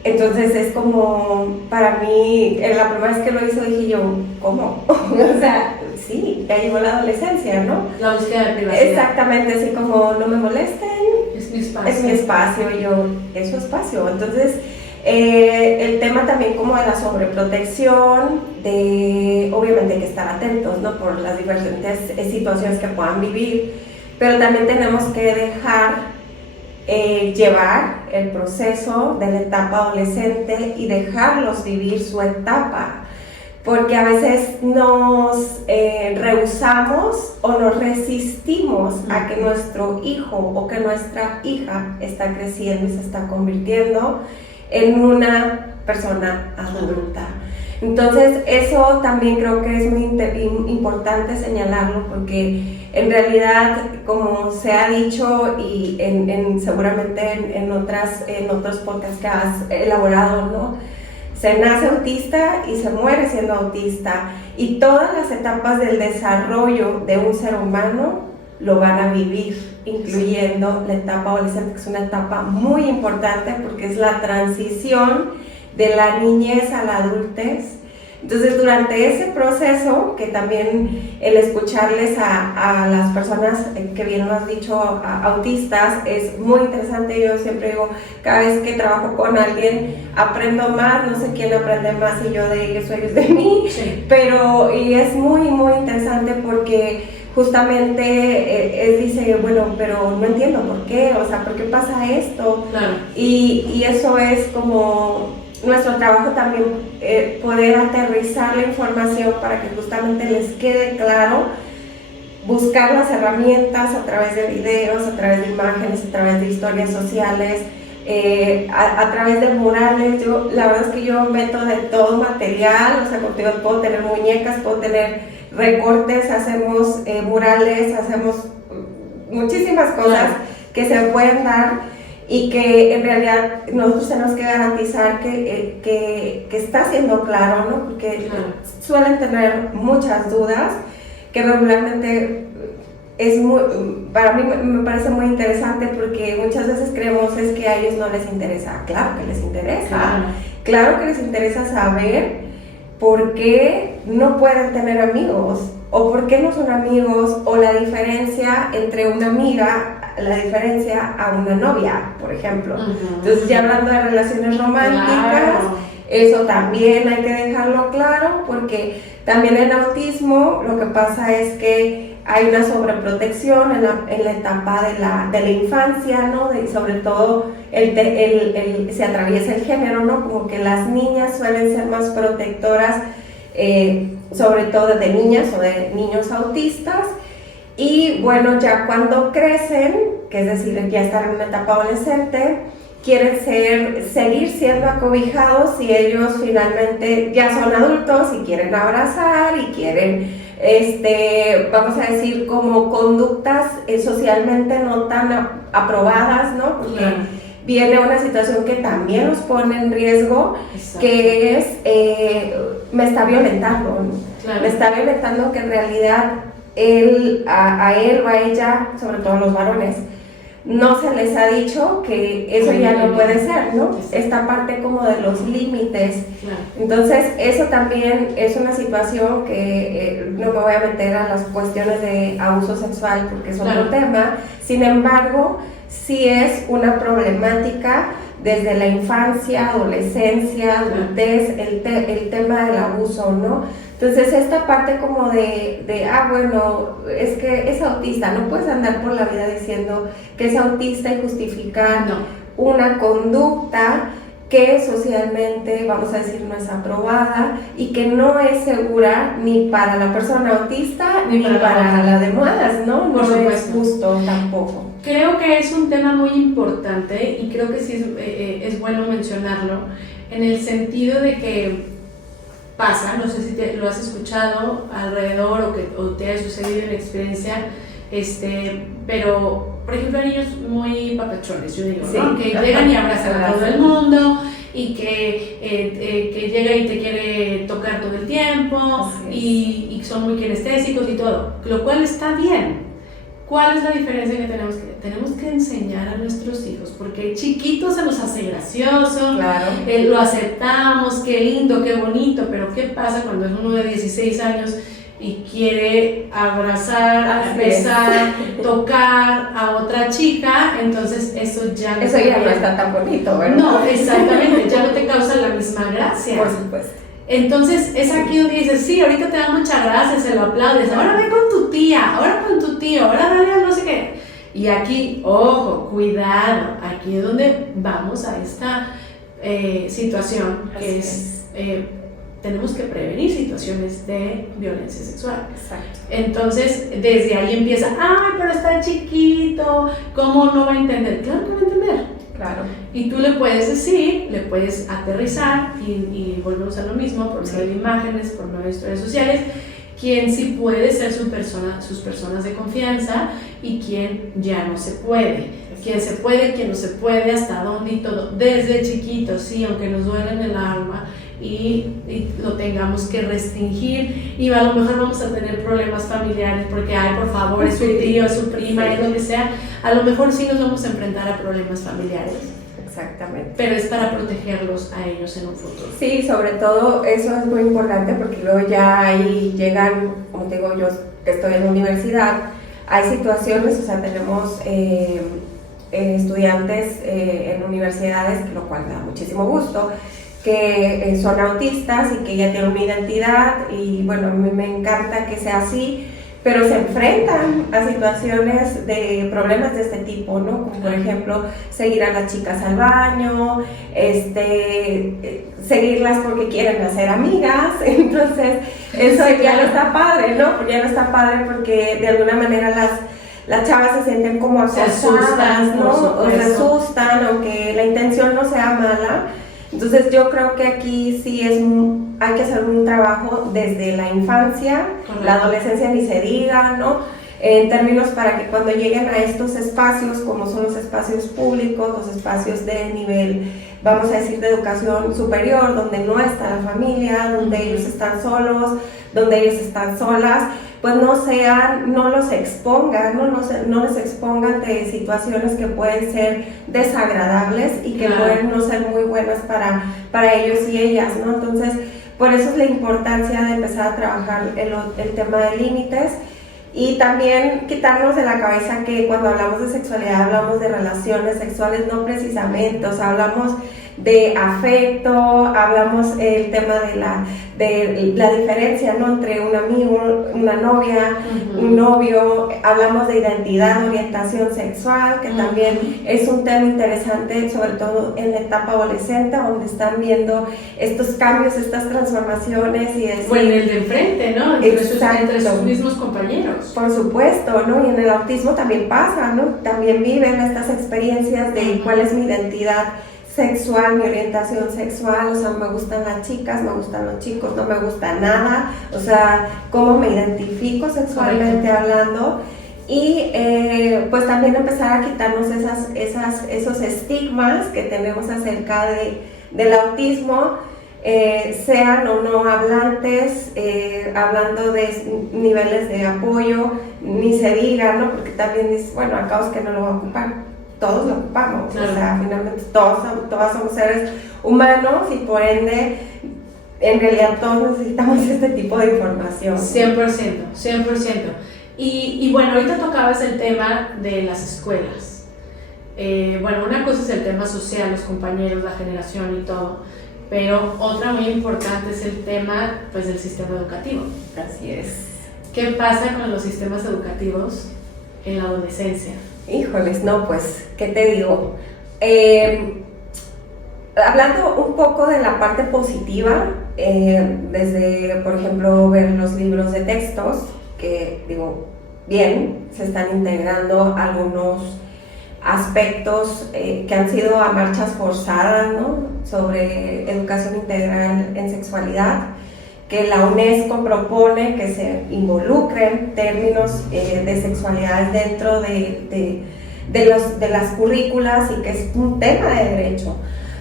Entonces es como, para mí, la primera vez que lo hizo dije yo, ¿cómo? O sea, sí, ya llegó la adolescencia, ¿no? La búsqueda de privacidad. Exactamente, así como, no me molesten, es mi espacio. Es mi espacio, y yo, es su espacio. Entonces, el tema también como de la sobreprotección, de obviamente que estar atentos, ¿no? Por las diferentes situaciones que puedan vivir, pero también tenemos que dejar llevar el proceso de la etapa adolescente y dejarlos vivir su etapa, porque a veces nos rehusamos o nos resistimos a que nuestro hijo o que nuestra hija está creciendo y se está convirtiendo en una persona adulta. Entonces eso también creo que es muy importante señalarlo, porque en realidad, como se ha dicho y seguramente en otros podcasts que has elaborado, ¿no? Se nace autista y se muere siendo autista, y todas las etapas del desarrollo de un ser humano lo van a vivir, incluyendo la etapa adolescente, que es una etapa muy importante porque es la transición de la niñez a la adultez. Entonces, durante ese proceso, que también el escucharles a las personas que bien lo has dicho, autistas, es muy interesante. Yo siempre digo, cada vez que trabajo con alguien, aprendo más, no sé quién aprende más, si yo de ellos o ellos de mí, sí. Pero y es muy, muy interesante porque justamente dice, bueno, pero no entiendo por qué, o sea, ¿por qué pasa esto? Claro. Y eso es como nuestro trabajo también, poder aterrizar la información para que justamente les quede claro, buscar las herramientas a través de videos, a través de imágenes, a través de historias sociales, a través de murales. La verdad es que yo meto de todo material, o sea, contigo puedo tener muñecas, puedo tener recortes, hacemos murales, hacemos muchísimas cosas que se pueden dar, y que en realidad nosotros tenemos que garantizar que está siendo claro, ¿no? Porque suelen tener muchas dudas, que regularmente para mí me parece muy interesante, porque muchas veces creemos es que a ellos no les interesa. Claro que les interesa, claro que les interesa saber por qué no pueden tener amigos, o por qué no son amigos, o la diferencia entre una amiga, la diferencia a una novia, por ejemplo. Entonces, ya hablando de relaciones románticas, eso también hay que dejarlo claro, porque también en autismo lo que pasa es que hay una sobreprotección en la etapa de la infancia, ¿no? Y sobre todo se atraviesa el género, ¿no? Como que las niñas suelen ser más protectoras, sobre todo de niñas o de niños autistas. Y bueno, ya cuando crecen, que es decir, ya están en una etapa adolescente, quieren seguir siendo acobijados, y ellos finalmente ya son adultos y quieren abrazar y quieren, vamos a decir, como conductas socialmente no tan aprobadas, ¿no? Porque viene una situación que también nos pone en riesgo. Exacto. Que es, me está violentando, ¿no? Me está violentando, que en realidad a él o a ella, sobre todo a los varones, no se les ha dicho que eso ya no puede ser, ¿no? Esta parte como de los límites. Entonces, eso también es una situación que no me voy a meter a las cuestiones de abuso sexual porque es otro tema. Sin embargo, sí es una problemática desde la infancia, adolescencia, adultez, el tema del abuso, ¿no? Entonces, esta parte como bueno, es que es autista, no puedes andar por la vida diciendo que es autista y justificar una conducta que socialmente, vamos a decir, no es aprobada y que no es segura ni para la persona autista ni para la demás, ¿no? No es justo tampoco. Creo que es un tema muy importante, y creo que sí es bueno mencionarlo, en el sentido de que pasa, no sé si lo has escuchado alrededor o te ha sucedido en experiencia, pero por ejemplo hay niños muy papachones, yo digo, sí, ¿no? Que llegan y abrazan a todo el mundo y que llega y te quiere tocar todo el tiempo y son muy kinestésicos y todo, lo cual está bien. ¿Cuál es la diferencia que tenemos que? Tenemos que enseñar a nuestros hijos, porque chiquitos se nos hace gracioso, claro. Lo aceptamos, qué lindo, qué bonito, pero ¿qué pasa cuando es uno de 16 años y quiere abrazar, besar, tocar a otra chica? Entonces eso ya no está tan bonito, ¿verdad? No, exactamente, ya no te causa la misma gracia. Por supuesto. Entonces es aquí donde dices, sí, ahorita te da mucha gracia, se lo aplaudes, ahora ve con tu tía, ahora con tu tío, ahora dale a no sé qué. Y aquí, ojo, cuidado, aquí es donde vamos a esta situación que es tenemos que prevenir situaciones de violencia sexual. Exacto. Entonces, desde ahí empieza, ay, pero está chiquito, ¿cómo no va a entender? Claro que va a entender. Claro. Y tú le puedes decir, le puedes aterrizar y volvemos a lo mismo por medio de imágenes, por medio de redes sociales, quién sí puede ser sus personas de confianza y quién ya no se puede. Quién se puede, quién no se puede, hasta dónde y todo, desde chiquitos, sí, aunque nos duele en el alma y lo tengamos que restringir y a lo mejor vamos a tener problemas familiares porque, ay, por favor, es su tío, es su prima, es lo que sea, a lo mejor sí nos vamos a enfrentar a problemas familiares. Exactamente. Pero es para protegerlos a ellos en un futuro. Sí, sobre todo eso es muy importante porque luego ya ahí llegan, como te digo, yo que estoy en la universidad, hay situaciones, o sea, tenemos estudiantes en universidades, lo cual me da muchísimo gusto, que son autistas y que ya tienen una identidad y bueno, a mí me encanta que sea así, pero se enfrentan a situaciones de problemas de este tipo, ¿no? Como por ejemplo, seguir a las chicas al baño, seguirlas porque quieren hacer amigas, entonces eso ya no está padre, ¿no? Ya no está padre porque de alguna manera las chavas se sienten como acosadas, ¿no? O se asustan, aunque la intención no sea mala. Entonces yo creo que aquí sí hay que hacer un trabajo desde la infancia, correcto. La adolescencia ni se diga, ¿no? En términos para que cuando lleguen a estos espacios, como son los espacios públicos, los espacios de nivel, vamos a decir, de educación superior, donde no está la familia, donde ellos están solos, donde ellos están solas, pues no los expongan, no les expongan de situaciones que pueden ser desagradables y que pueden no ser muy buenas para ellos y ellas, ¿no? Entonces, por eso es la importancia de empezar a trabajar el tema de límites y también quitarnos de la cabeza que cuando hablamos de sexualidad hablamos de relaciones sexuales, no precisamente, o sea, hablamos de afecto, hablamos el tema de la diferencia, ¿no? Entre un amigo, una novia, un novio, hablamos de identidad, orientación sexual, que también es un tema interesante, sobre todo en la etapa adolescente, donde están viendo estos cambios, estas transformaciones y o en el de enfrente, ¿no? Entre sus mismos compañeros. Por supuesto, ¿no? Y en el autismo también pasa, ¿no? También viven estas experiencias de cuál es mi identidad sexual, mi orientación sexual, o sea, me gustan las chicas, me gustan los chicos, no me gusta nada, o sea, cómo me identifico sexualmente hablando y pues también empezar a quitarnos esos estigmas que tenemos acerca del autismo, sean o no hablantes, hablando de niveles de apoyo, ni se diga, ¿no? Porque también dices, bueno, al cabo es que no lo va a ocupar. Todos lo ocupamos, claro. O sea, finalmente todos somos seres humanos y por ende, en realidad todos necesitamos este tipo de información. 100%. Y bueno, ahorita tocabas el tema de las escuelas. Bueno, una cosa es el tema social, los compañeros, la generación y todo, pero otra muy importante es el tema, pues, del sistema educativo. Así es. ¿Qué pasa con los sistemas educativos en la adolescencia? Híjoles, no, pues, ¿qué te digo? Hablando un poco de la parte positiva, desde, por ejemplo, ver los libros de textos, que digo, bien, se están integrando aspectos que han sido a marchas forzadas, ¿no? Sobre educación integral en sexualidad, que la UNESCO propone que se involucren términos de sexualidad dentro de las currículas y que es un tema de derecho.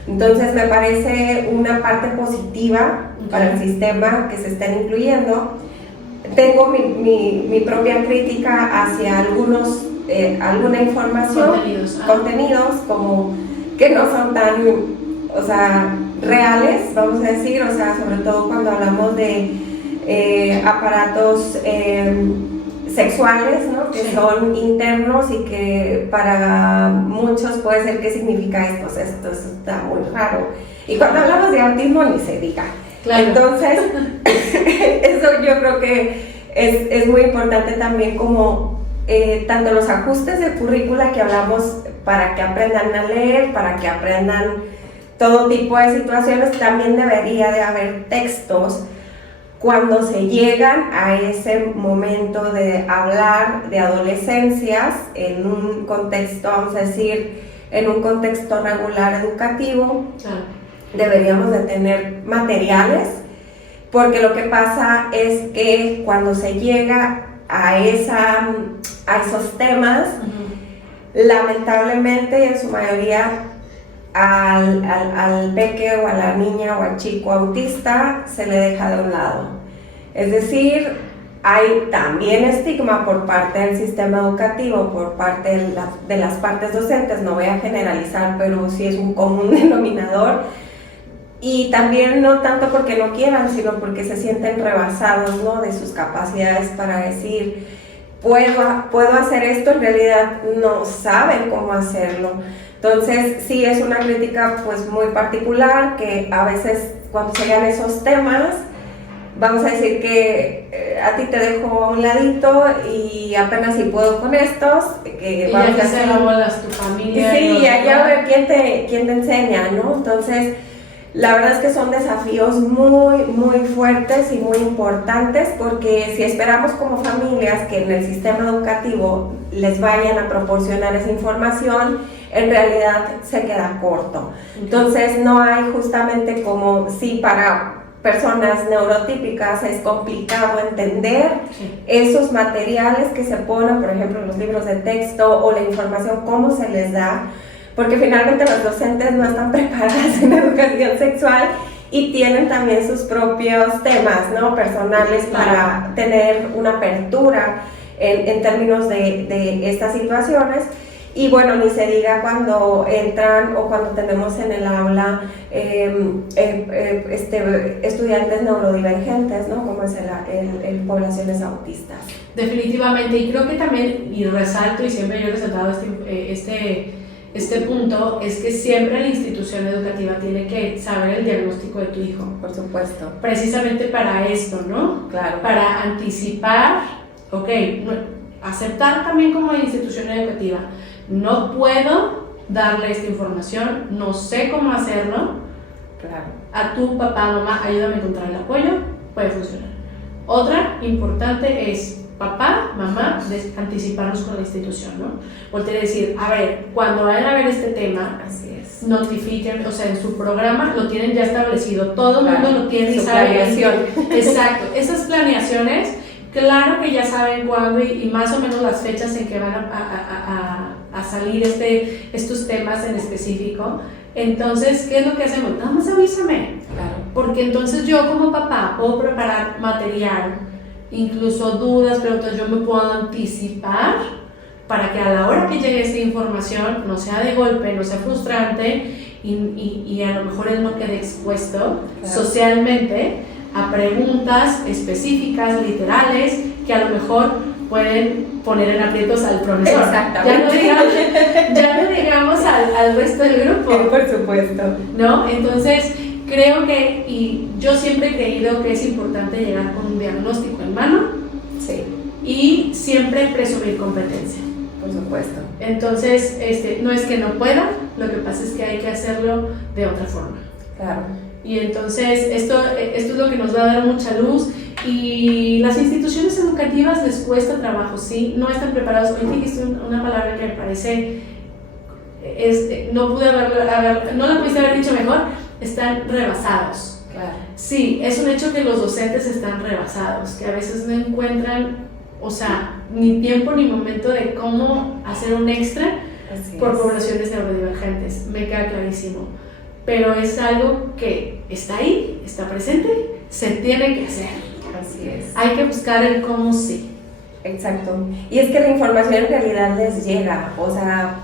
Entonces me parece una parte positiva para el sistema que se estén incluyendo. Tengo mi propia crítica hacia alguna información, contenidos como que no son tan, o sea, reales, vamos a decir, o sea, sobre todo cuando hablamos de aparatos sexuales, ¿no? Que sí, son internos y que para muchos puede ser ¿qué significa esto? O sea, esto está muy raro. Y cuando hablamos de autismo ni se diga. Claro. Entonces, eso yo creo que es muy importante también como tanto los ajustes de currícula que hablamos para que aprendan a leer, para que aprendan todo tipo de situaciones, también debería de haber textos cuando se llegan a ese momento de hablar de adolescencias en un contexto, vamos a decir, en un contexto regular educativo. Deberíamos de tener materiales, porque lo que pasa es que cuando se llega a esos temas, lamentablemente en su mayoría al peque o a la niña o al chico autista se le deja de un lado. Es decir, hay también estigma por parte del sistema educativo, por parte de las partes docentes, no voy a generalizar, pero sí es un común denominador, y también no tanto porque no quieran, sino porque se sienten rebasados, ¿no? De sus capacidades para decir, puedo hacer esto, en realidad no saben cómo hacerlo. Entonces sí es una crítica pues muy particular, que a veces cuando se llegan esos temas, vamos a decir que a ti te dejo a un ladito y apenas si puedo con estos, que vamos a hacer la bola tu familia. Sí, y allá a ver quién te enseña, ¿no? Entonces la verdad es que son desafíos muy, muy fuertes y muy importantes, porque si esperamos como familias que en el sistema educativo les vayan a proporcionar esa información, en realidad se queda corto. Entonces no hay justamente como si para personas neurotípicas es complicado entender esos materiales que se ponen, por ejemplo, en los libros de texto o la información, cómo se les da, porque finalmente los docentes no están preparados en educación sexual y tienen también sus propios temas, ¿no? Personales, para tener una apertura en términos de estas situaciones. Y bueno, ni se diga cuando entran o cuando tenemos en el aula estudiantes neurodivergentes, ¿no? Como es el poblaciones autistas. Definitivamente, y creo que también, y resalto, y siempre yo he resaltado este punto, es que siempre la institución educativa tiene que saber el diagnóstico de tu hijo. Por supuesto. Precisamente para esto, ¿no? Claro. Para anticipar, aceptar también como institución educativa. No puedo darle esta información, no sé cómo hacerlo. Claro. A tu papá, mamá, ayúdame a encontrar el apoyo, puede funcionar. Otra importante es papá, mamá, anticiparnos con la institución, ¿no? Voltear a decir, a ver, cuando vayan a ver este tema, así es, notifiquen, o sea, en su programa lo tienen ya establecido, todo el mundo lo tiene y sabe. Planeación. Exacto, esas planeaciones, claro que ya saben cuándo y más o menos las fechas en que van a salir estos temas en específico. Entonces, ¿qué es lo que hacemos? Nada más avísame. Claro. Porque entonces yo como papá puedo preparar material, incluso dudas, preguntas, yo me puedo anticipar para que a la hora que llegue esta información no sea de golpe, no sea frustrante y a lo mejor él no quede expuesto socialmente a preguntas específicas, literales, que a lo mejor pueden poner en aprietos al profesor. Exactamente. Ya no digamos al resto del grupo. Por supuesto. ¿No? Entonces, creo que, y yo siempre he creído que es importante llegar con un diagnóstico en mano. Sí. Y siempre presumir competencia. Por supuesto. Entonces, no es que no pueda, lo que pasa es que hay que hacerlo de otra forma. Claro. Y entonces esto es lo que nos va a dar mucha luz, y las instituciones educativas les cuesta trabajo, ¿sí? No están preparados. Hoy dijiste una palabra que me parece no lo pudiste haber dicho mejor, están rebasados. Claro. Sí, es un hecho que los docentes están rebasados, que a veces no encuentran, o sea, ni tiempo ni momento de cómo hacer un extra por poblaciones neurodivergentes, me queda clarísimo. Pero es algo que está ahí, está presente, se tiene que hacer. Así es. Hay que buscar el cómo sí. Exacto. Y es que la información en realidad les llega. O sea,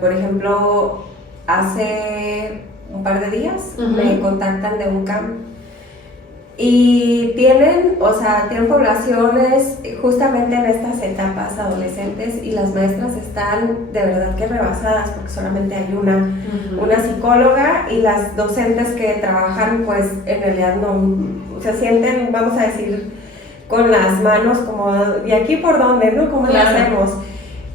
por ejemplo, hace un par de días me contactan de un camp y tienen poblaciones justamente en estas etapas adolescentes y las maestras están de verdad que rebasadas porque solamente hay una psicóloga y las docentes que trabajan pues en realidad no se sienten, vamos a decir, con las manos como, ¿y aquí por dónde, no? ¿Cómo lo hacemos?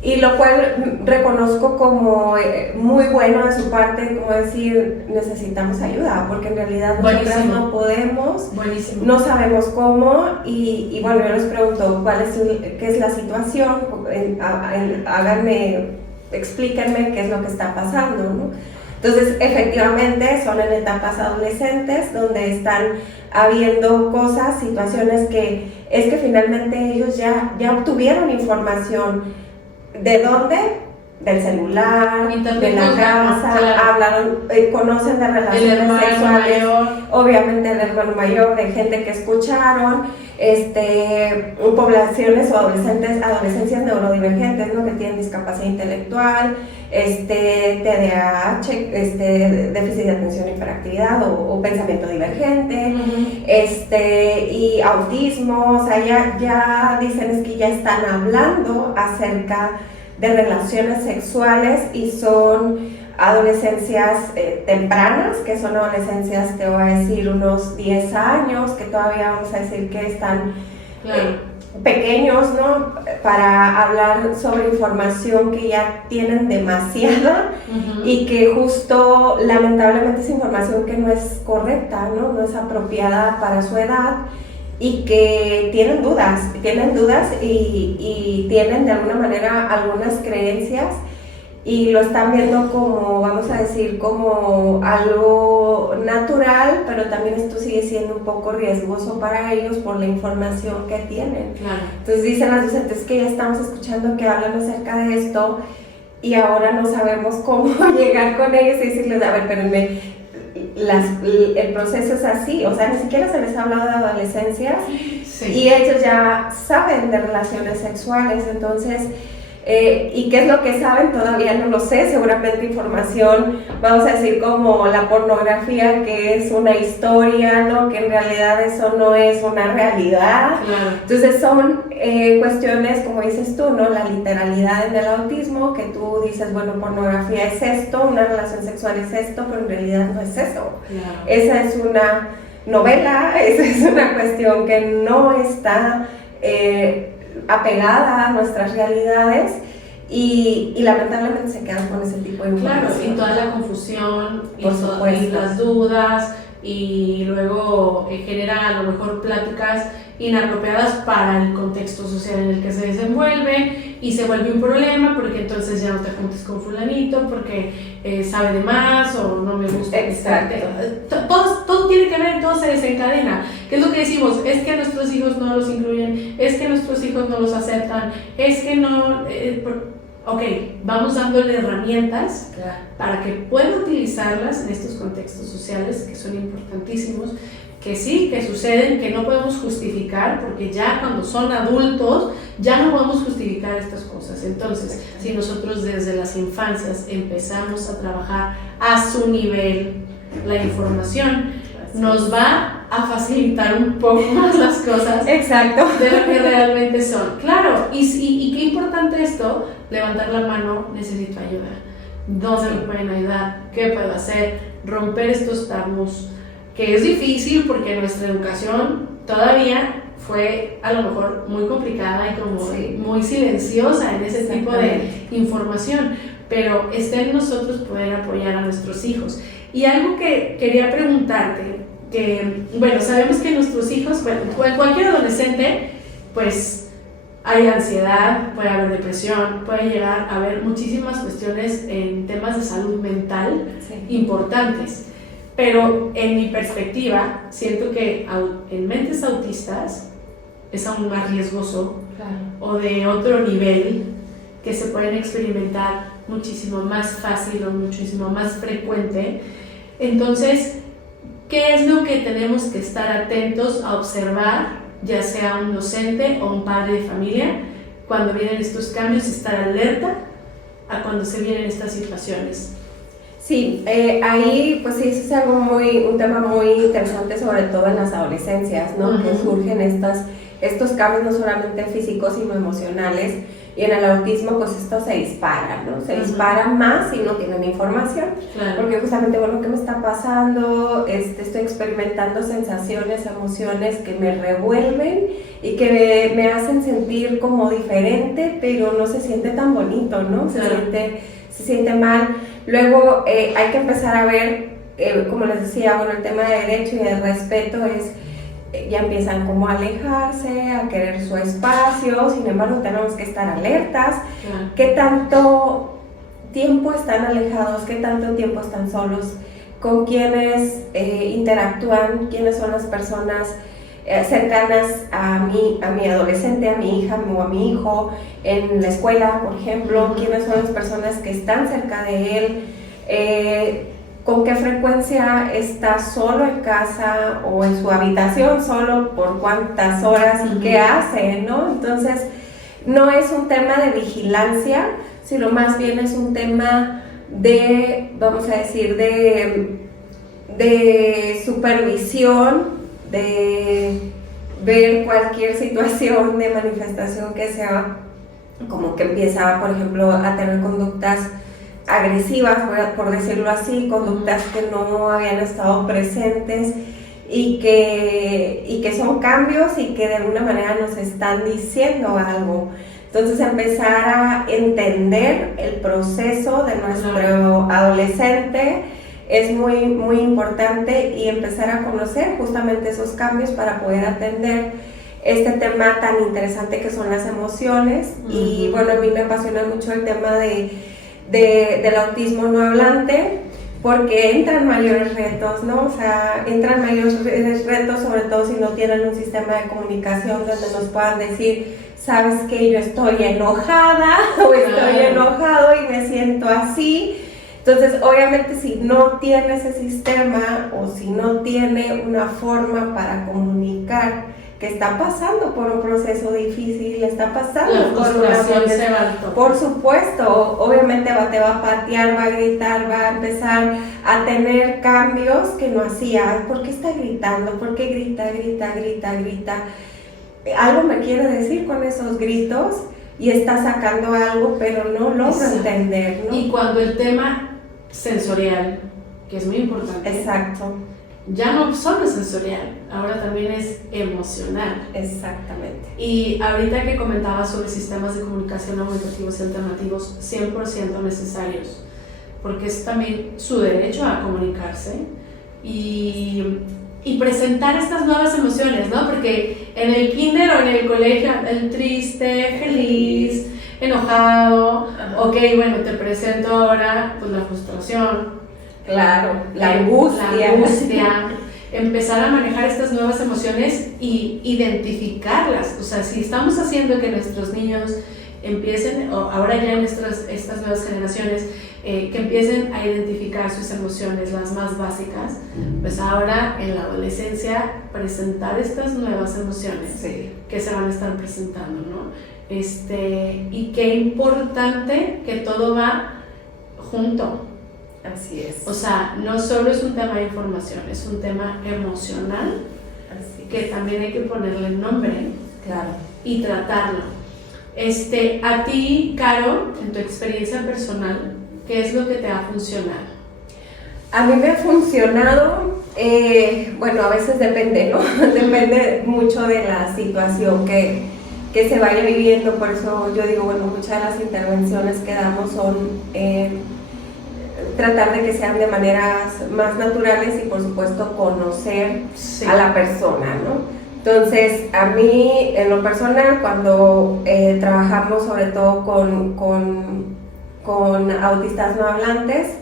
Y lo cual reconozco como muy bueno de su parte, como decir, necesitamos ayuda, porque en realidad nosotras no podemos, no sabemos cómo, y bueno, yo les pregunto, ¿qué es la situación? Explíquenme qué es lo que está pasando, ¿no? Entonces, efectivamente, son en etapas adolescentes donde están habiendo cosas, situaciones que es que finalmente ellos ya obtuvieron información. ¿De dónde? Del celular, de la casa, hablaron, conocen de relaciones sexuales, obviamente del hermano mayor, de gente que escucharon, poblaciones o adolescencias neurodivergentes, ¿no? Que tienen discapacidad intelectual, TDAH, déficit de atención e hiperactividad o pensamiento divergente, y autismo. O sea, ya dicen es que ya están hablando acerca de relaciones sexuales y son adolescencias tempranas, que son adolescencias, te voy a decir, unos 10 años, que todavía vamos a decir que están pequeños, ¿no? Para hablar sobre información que ya tienen demasiada y que justo lamentablemente es información que no es correcta, ¿no? No es apropiada para su edad. Y que tienen dudas y tienen de alguna manera algunas creencias y lo están viendo como, vamos a decir, como algo natural, pero también esto sigue siendo un poco riesgoso para ellos por la información que tienen. Claro. Entonces dicen las docentes que ya estamos escuchando que hablan acerca de esto y ahora no sabemos cómo llegar con ellos y decirles, a ver, espérenme, el proceso es así, o sea, ni siquiera se les ha hablado de adolescencia y ellos ya saben de relaciones sexuales, entonces, ¿y qué es lo que saben? Todavía no lo sé, seguramente información, vamos a decir, como la pornografía, que es una historia, ¿no? Que en realidad eso no es una realidad. Claro. Entonces son cuestiones, como dices tú, ¿no? La literalidad en el autismo, que tú dices, bueno, pornografía es esto, una relación sexual es esto, pero en realidad no es eso. Claro. Esa es una novela, esa es una cuestión que no está apegada a nuestras realidades y lamentablemente se quedan con ese tipo de información. Claro, y toda la confusión y las dudas y luego genera a lo mejor pláticas inapropiadas para el contexto social en el que se desenvuelve y se vuelve un problema porque entonces ya no te juntes con fulanito porque sabe de más o no me gusta. Exacto. Todo tiene que ver, todo se desencadena. ¿Qué es lo que decimos? Es que a nuestros hijos no los incluyen, es que nuestros hijos no los aceptan, es que no... Ok, vamos dándole herramientas para que pueda utilizarlas en estos contextos sociales que son importantísimos, que sí, que suceden, que no podemos justificar, porque ya cuando son adultos ya no podemos justificar estas cosas. Entonces, si nosotros desde las infancias empezamos a trabajar a su nivel la información, nos va a facilitar un poco más las cosas. Exacto. De lo que realmente son. Claro, y qué importante esto, levantar la mano, necesito ayuda. ¿Dónde me pueden ayudar? ¿Qué puedo hacer? Romper estos tabús, que es difícil porque nuestra educación todavía fue a lo mejor muy complicada y como muy silenciosa en ese tipo de información, pero está en nosotros poder apoyar a nuestros hijos. Y algo que quería preguntarte, que bueno, sabemos que nuestros hijos, bueno, cualquier adolescente, pues hay ansiedad, puede haber depresión, puede llegar a haber muchísimas cuestiones en temas de salud mental importantes. Pero en mi perspectiva, siento que en mentes autistas es aún más riesgoso, o de otro nivel, que se pueden experimentar muchísimo más fácil o muchísimo más frecuente. Entonces, ¿qué es lo que tenemos que estar atentos a observar, ya sea un docente o un padre de familia, cuando vienen estos cambios, estar alerta a cuando se vienen estas situaciones? Sí, ahí pues sí, eso es algo un tema muy interesante, sobre todo en las adolescencias, ¿no? Que surgen estos cambios no solamente físicos, sino emocionales, y en el autismo pues esto se dispara, ¿no? Se dispara más si no tienen información, porque justamente, bueno, ¿qué me está pasando? Estoy experimentando sensaciones, emociones que me revuelven y que me hacen sentir como diferente, pero no se siente tan bonito, ¿no? Se siente mal. Luego hay que empezar a ver, como les decía, bueno, el tema de derecho y de respeto ya empiezan como a alejarse, a querer su espacio. Sin embargo, tenemos que estar alertas. ¿Qué tanto tiempo están alejados? ¿Qué tanto tiempo están solos? ¿Con quiénes interactúan? ¿Quiénes son las personas cercanas a mi adolescente, a mi hija o a mi hijo en la escuela, por ejemplo? ¿Quiénes son las personas que están cerca de él? ¿Con qué frecuencia está solo en casa o en su habitación solo? ¿Por cuántas horas? ¿Y qué hace? ¿No? Entonces, no es un tema de vigilancia, sino más bien es un tema de, vamos a decir, de supervisión, de ver cualquier situación de manifestación que sea, como que empieza, por ejemplo, a tener conductas agresivas, por decirlo así, conductas que no habían estado presentes y que son cambios y que de alguna manera nos están diciendo algo. Entonces, empezar a entender el proceso de nuestro adolescente es muy, muy importante, y empezar a conocer justamente esos cambios para poder atender este tema tan interesante que son las emociones. Y bueno, a mí me apasiona mucho el tema del autismo no hablante, porque entran mayores retos, ¿no? O sea, entran mayores retos, sobre todo si no tienen un sistema de comunicación donde nos puedan decir, ¿sabes qué? Yo estoy enojada o estoy enojado y me siento así. Entonces, obviamente, si no tiene ese sistema o si no tiene una forma para comunicar que está pasando por un proceso difícil, está pasando por una situación, por supuesto, obviamente te va a patear, va a gritar, va a empezar a tener cambios que no hacía. ¿Por qué está gritando? ¿Por qué grita? Algo me quiere decir con esos gritos y está sacando algo, pero no logro entender, ¿no? Y cuando el tema sensorial, que es muy importante, exacto, ya no solo es sensorial, ahora también es emocional. Exactamente. Y ahorita que comentaba sobre sistemas de comunicación aumentativos y alternativos, 100% necesarios, porque es también su derecho a comunicarse y presentar estas nuevas emociones, ¿no? Porque en el kinder o en el colegio, el triste, feliz, enojado, ok, bueno, te presento ahora pues la frustración. Claro, la angustia. Empezar a manejar estas nuevas emociones y identificarlas. O sea, si estamos haciendo que nuestros niños empiecen, o ahora ya en estas nuevas generaciones, que empiecen a identificar sus emociones, las más básicas, pues ahora en la adolescencia presentar estas nuevas emociones que se van a estar presentando, ¿no? Y qué importante que todo va junto. Así es. O sea, no solo es un tema de información, es un tema emocional. Así que también hay que ponerle nombre. Claro. Y tratarlo. A ti, Caro, en tu experiencia personal, ¿qué es lo que te ha funcionado? A mí me ha funcionado, bueno, a veces depende, ¿no? Depende mucho de la situación que se vaya viviendo. Por eso yo digo, bueno, muchas de las intervenciones que damos son tratar de que sean de maneras más naturales y, por supuesto, conocer a la persona, ¿no? Entonces, a mí, en lo personal, cuando trabajamos sobre todo con autistas no hablantes,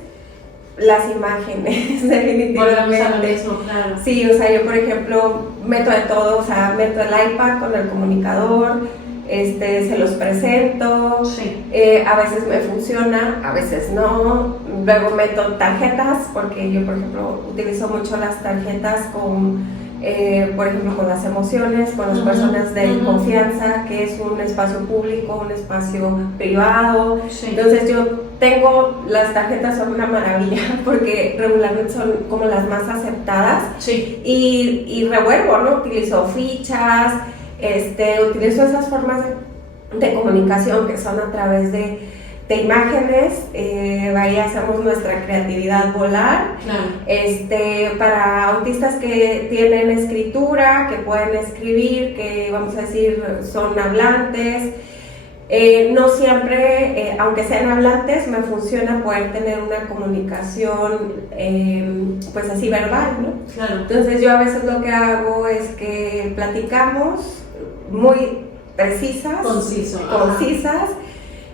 las imágenes, definitivamente. Volvemos a lo mismo, claro. Sí, o sea, yo por ejemplo meto de todo, o sea, meto el iPad con el comunicador, se los presento, Sí. A veces me funciona, a veces no. Luego meto tarjetas, porque yo por ejemplo utilizo mucho las tarjetas por ejemplo, con las emociones, con las personas de confianza, que es un espacio público, un espacio privado. Sí. Entonces yo tengo, las tarjetas son una maravilla porque regularmente son como las más aceptadas. Sí. Y revuelvo, ¿no? Utilizo fichas, utilizo esas formas de comunicación que son a través de imágenes, ahí hacemos nuestra creatividad volar. Claro. Para autistas que tienen escritura, que pueden escribir, que vamos a decir son hablantes, no siempre, aunque sean hablantes, me funciona poder tener una comunicación pues así verbal, ¿no? Claro. Entonces yo a veces lo que hago es que platicamos muy precisas, concisas.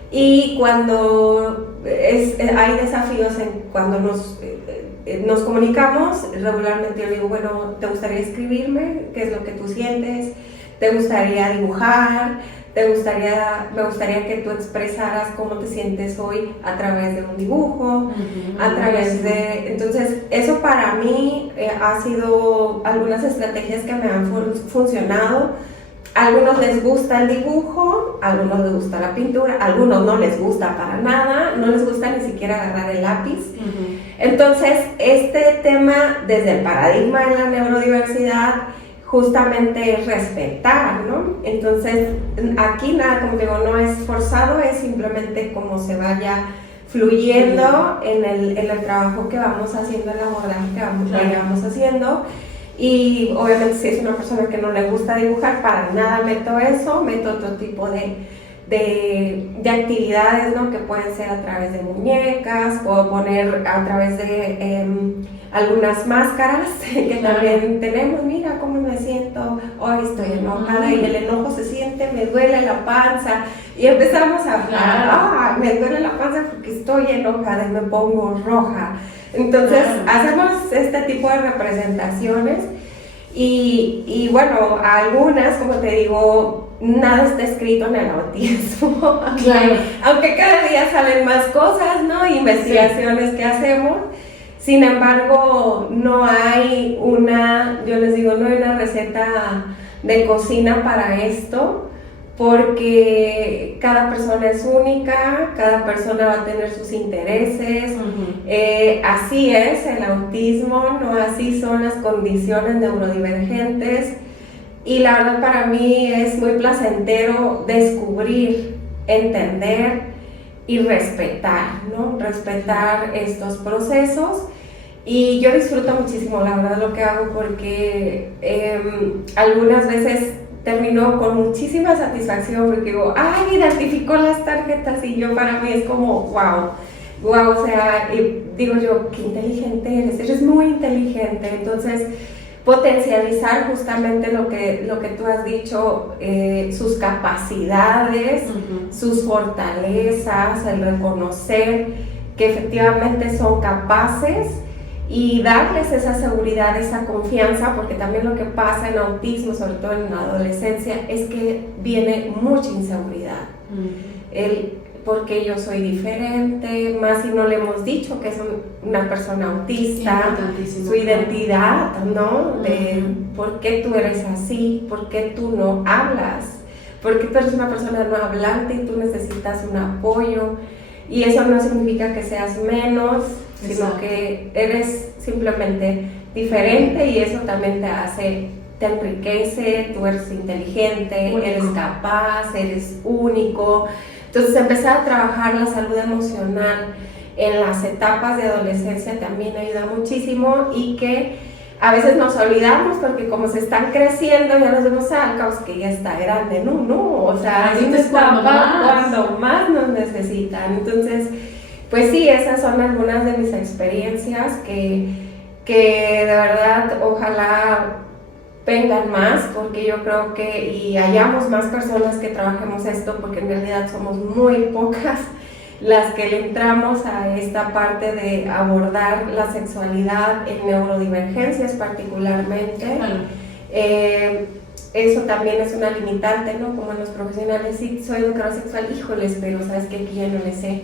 Y cuando hay desafíos cuando nos comunicamos, regularmente yo digo, bueno, ¿te gustaría escribirme? ¿Qué es lo que tú sientes? ¿Te gustaría dibujar? Me gustaría que tú expresaras cómo te sientes hoy a través de un dibujo, Entonces, eso para mí ha sido algunas estrategias que me han funcionado. A algunos les gusta el dibujo, a algunos les gusta la pintura, a algunos no les gusta para nada, no les gusta ni siquiera agarrar el lápiz. Entonces, este tema desde el paradigma de la neurodiversidad justamente es respetar, ¿no? Entonces, aquí nada, como digo, no es forzado, es simplemente como se vaya fluyendo en el trabajo que vamos haciendo, el abordaje que vamos haciendo. Y obviamente si es una persona que no le gusta dibujar, para nada meto eso, meto otro tipo de actividades, ¿no? Que pueden ser a través de muñecas, puedo poner a través de algunas máscaras que también tenemos. Mira cómo me siento, hoy estoy enojada, y el enojo se siente, me duele la panza, y empezamos a hablar, me duele la panza porque estoy enojada y me pongo roja. Entonces hacemos este tipo de representaciones y bueno, algunas, como te digo, nada está escrito en el autismo, aunque cada día salen más cosas, ¿no? Investigaciones que hacemos. Sin embargo, no hay una receta de cocina para esto, porque cada persona es única, cada persona va a tener sus intereses, así es el autismo, no así son las condiciones neurodivergentes, y la verdad para mí es muy placentero descubrir, entender y respetar, ¿no? Respetar estos procesos. Y yo disfruto muchísimo, la verdad, lo que hago, porque algunas veces termino con muchísima satisfacción porque digo, ¡ay, identificó las tarjetas! Y yo, para mí es como, wow, o sea, digo yo, qué inteligente eres muy inteligente. Entonces, potencializar justamente lo que tú has dicho, sus capacidades, sus fortalezas, el reconocer que efectivamente son capaces, y darles esa seguridad, esa confianza, porque también lo que pasa en autismo, sobre todo en la adolescencia, es que viene mucha inseguridad. Porque yo soy diferente, más si no le hemos dicho que es una persona autista, su identidad, ¿no? De por qué tú eres así, por qué tú no hablas, por qué tú eres una persona no hablante y tú necesitas un apoyo. Y eso no significa que seas menos, sino que eres simplemente diferente, y eso también te enriquece, tú eres inteligente, eres capaz, eres único. Entonces, empezar a trabajar la salud emocional en las etapas de adolescencia también ayuda muchísimo, y que a veces nos olvidamos porque como se están creciendo ya nos vemos al caos que ya está grande, no, o sea, es cuando más nos necesitan. Entonces, pues sí, esas son algunas de mis experiencias que de verdad ojalá vengan más, porque yo creo que y hayamos más personas que trabajemos esto, porque en realidad somos muy pocas las que le entramos a esta parte de abordar la sexualidad en neurodivergencias particularmente. Eso también es una limitante, ¿no? Como en los profesionales, sí, soy educadora sexual, híjoles, pero sabes que aquí ya no le sé.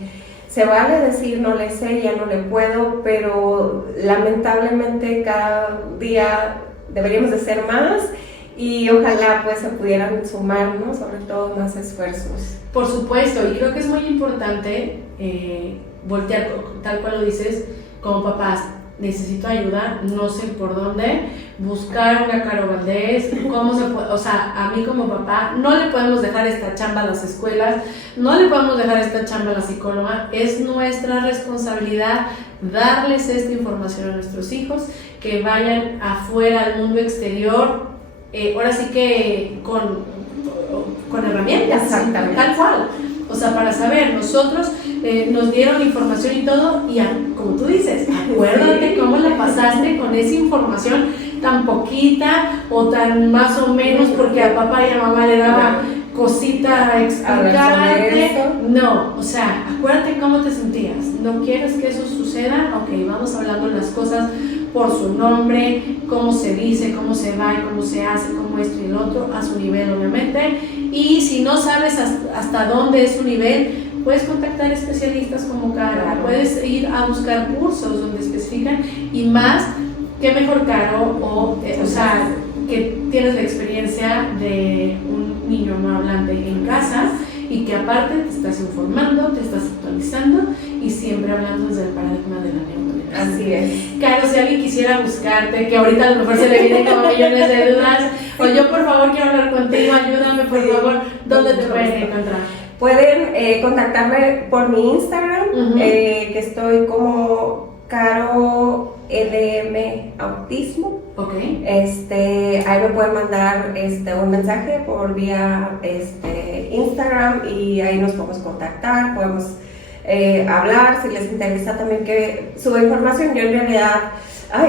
Se vale decir no le sé, ya no le puedo, pero lamentablemente cada día deberíamos de ser más y ojalá pues se pudieran sumar, ¿no? Sobre todo más esfuerzos. Por supuesto, y creo que es muy importante voltear, tal cual lo dices, como papás, necesito ayuda, no sé por dónde, buscar una Caro Valdés, cómo se puede, o sea, a mí como papá, no le podemos dejar esta chamba a las escuelas, no le podemos dejar esta chamba a la psicóloga, es nuestra responsabilidad darles esta información a nuestros hijos, que vayan afuera al mundo exterior, ahora sí que con herramientas, exactamente, tal cual. O sea, para saber, nosotros nos dieron información y todo, y como tú dices, acuérdate cómo la pasaste con esa información tan poquita o tan más o menos, porque a papá y a mamá le daba cosita explicarte. No, o sea, acuérdate cómo te sentías. ¿No quieres que eso suceda? Ok, vamos hablando las cosas por su nombre, cómo se dice, cómo se va y cómo se hace, cómo esto y el otro, a su nivel obviamente. Y si no sabes hasta dónde es su nivel, puedes contactar especialistas como Caro, puedes ir a buscar cursos donde especifican, y más, qué mejor Caro, o sea, que tienes la experiencia de un niño no hablante en casa y que aparte te estás informando, te estás actualizando y siempre hablando desde el paradigma de la neurodivergencia. Así es. Caro, si alguien quisiera buscarte, que ahorita a lo mejor se le vienen como millones de dudas, o yo por favor quiero hablar contigo, ayúdame por favor, ¿dónde te pueden encontrar? Pueden contactarme por mi Instagram, que estoy como Caro LM Autismo. Okay. Ahí me pueden mandar un mensaje por vía Instagram y ahí nos podemos contactar, podemos hablar si les interesa también que suba información. Yo en realidad,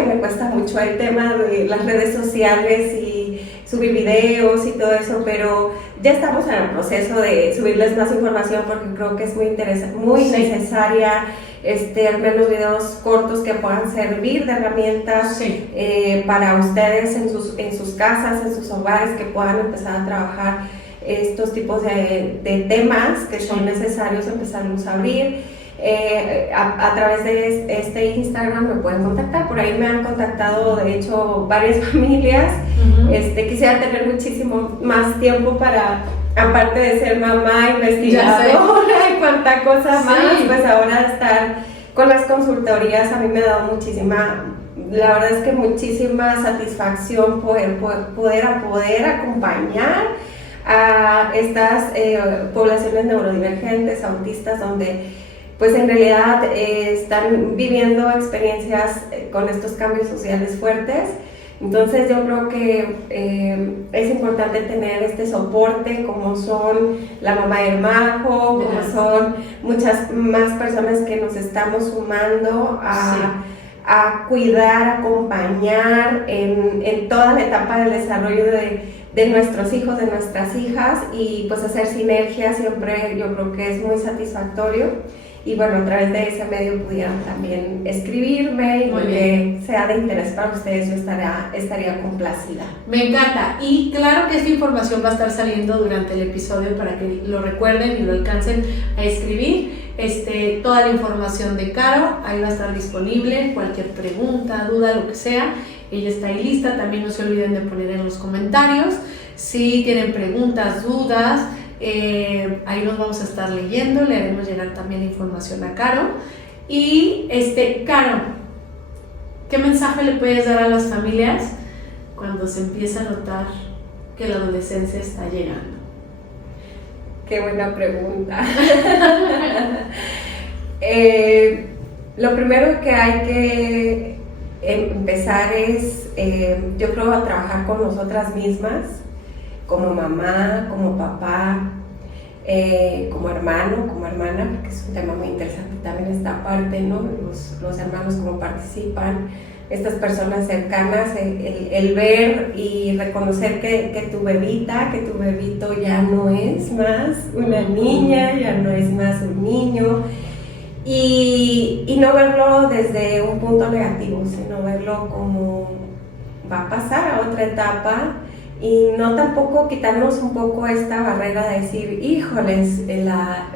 me cuesta mucho el tema de las redes sociales y subir videos y todo eso, pero ya estamos en el proceso de subirles más información porque creo que es muy interesante, muy necesaria, al menos videos cortos que puedan servir de herramientas para ustedes en sus casas, en sus hogares, que puedan empezar a trabajar estos tipos de temas que son necesarios empezarlos a abrir. A través de este Instagram me pueden contactar, por ahí me han contactado de hecho varias familias. Quisiera tener muchísimo más tiempo para, aparte de ser mamá, investigadora y cuánta cosa más, pues ahora estar con las consultorías a mí me ha dado la verdad es que muchísima satisfacción poder acompañar a estas poblaciones neurodivergentes, autistas, donde pues en realidad están viviendo experiencias con estos cambios sociales fuertes. Entonces yo creo que es importante tener este soporte, como son la mamá del Majo, como son muchas más personas que nos estamos sumando a cuidar, acompañar en toda la etapa del desarrollo de nuestros hijos, de nuestras hijas, y pues hacer sinergia siempre yo creo que es muy satisfactorio. Y bueno, a través de ese medio pudieran también escribirme y lo que sea de interés para ustedes, yo estaría complacida. Me encanta, y claro que esta información va a estar saliendo durante el episodio para que lo recuerden y lo alcancen a escribir. Toda la información de Caro ahí va a estar disponible, cualquier pregunta, duda, lo que sea, ella está ahí lista. También no se olviden de poner en los comentarios si tienen preguntas, dudas. Ahí nos vamos a estar leyendo, le haremos llegar también información a Caro. Y Caro, ¿qué mensaje le puedes dar a las familias cuando se empieza a notar que la adolescencia está llegando? Qué buena pregunta. Lo primero que hay que empezar es, yo creo, a trabajar con nosotras mismas, como mamá, como papá, como hermano, como hermana, porque es un tema muy interesante también esta parte, ¿no? Los hermanos cómo participan estas personas cercanas, el ver y reconocer que tu bebita, que tu bebito ya no es más una niña, ya no es más un niño, y no verlo desde un punto negativo, sino verlo como va a pasar a otra etapa, y no tampoco quitarnos un poco esta barrera de decir, híjoles,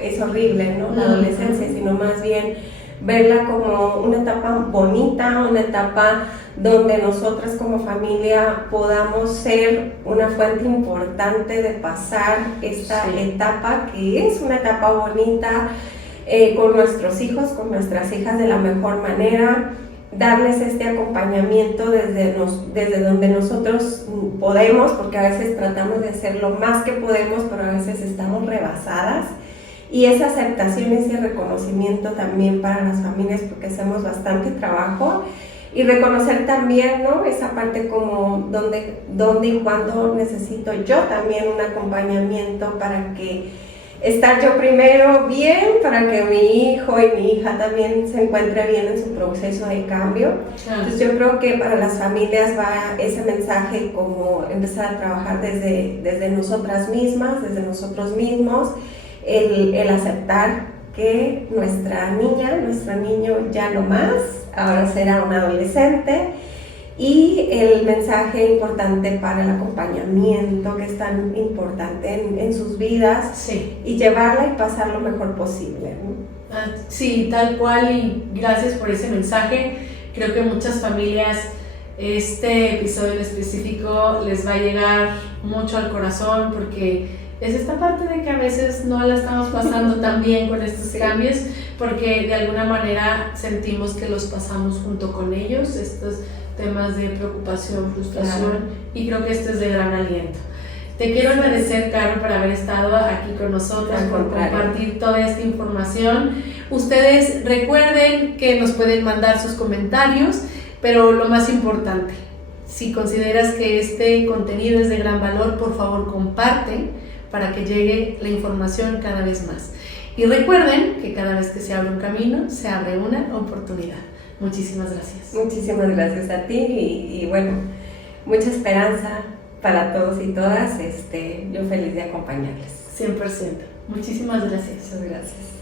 es horrible, ¿no? La adolescencia, sino más bien verla como una etapa bonita, una etapa donde nosotras como familia podamos ser una fuente importante de pasar esta etapa, que es una etapa bonita, con nuestros hijos, con nuestras hijas de la mejor manera, darles este acompañamiento desde donde nosotros podemos, porque a veces tratamos de hacer lo más que podemos, pero a veces estamos rebasadas. Y esa aceptación, ese reconocimiento también para las familias, porque hacemos bastante trabajo, y reconocer también, ¿no?, esa parte como donde y cuando necesito yo también un acompañamiento para que estar yo primero bien, para que mi hijo y mi hija también se encuentre bien en su proceso de cambio. Entonces yo creo que para las familias va ese mensaje como empezar a trabajar desde nosotras mismas, desde nosotros mismos, el aceptar que nuestra niña, nuestro niño ya no más, ahora será un adolescente, y el mensaje importante para el acompañamiento, que es tan importante en sus vidas, sí, y llevarla y pasar lo mejor posible, ¿no? Sí, tal cual, y gracias por ese mensaje. Creo que muchas familias este episodio en específico les va a llegar mucho al corazón, porque es esta parte de que a veces no la estamos pasando tan bien con estos cambios, porque de alguna manera sentimos que los pasamos junto con ellos, estos temas de preocupación, frustración, y creo que esto es de gran aliento. Te quiero agradecer, Caro, por haber estado aquí con nosotros, por compartir toda esta información. Ustedes recuerden que nos pueden mandar sus comentarios, pero lo más importante, si consideras que este contenido es de gran valor, por favor comparte para que llegue la información cada vez más. Y recuerden que cada vez que se abre un camino, se abre una oportunidad. Muchísimas gracias. Muchísimas gracias a ti, y bueno, mucha esperanza para todos y todas. Yo feliz de acompañarles. 100%. Muchísimas gracias. Muchas gracias.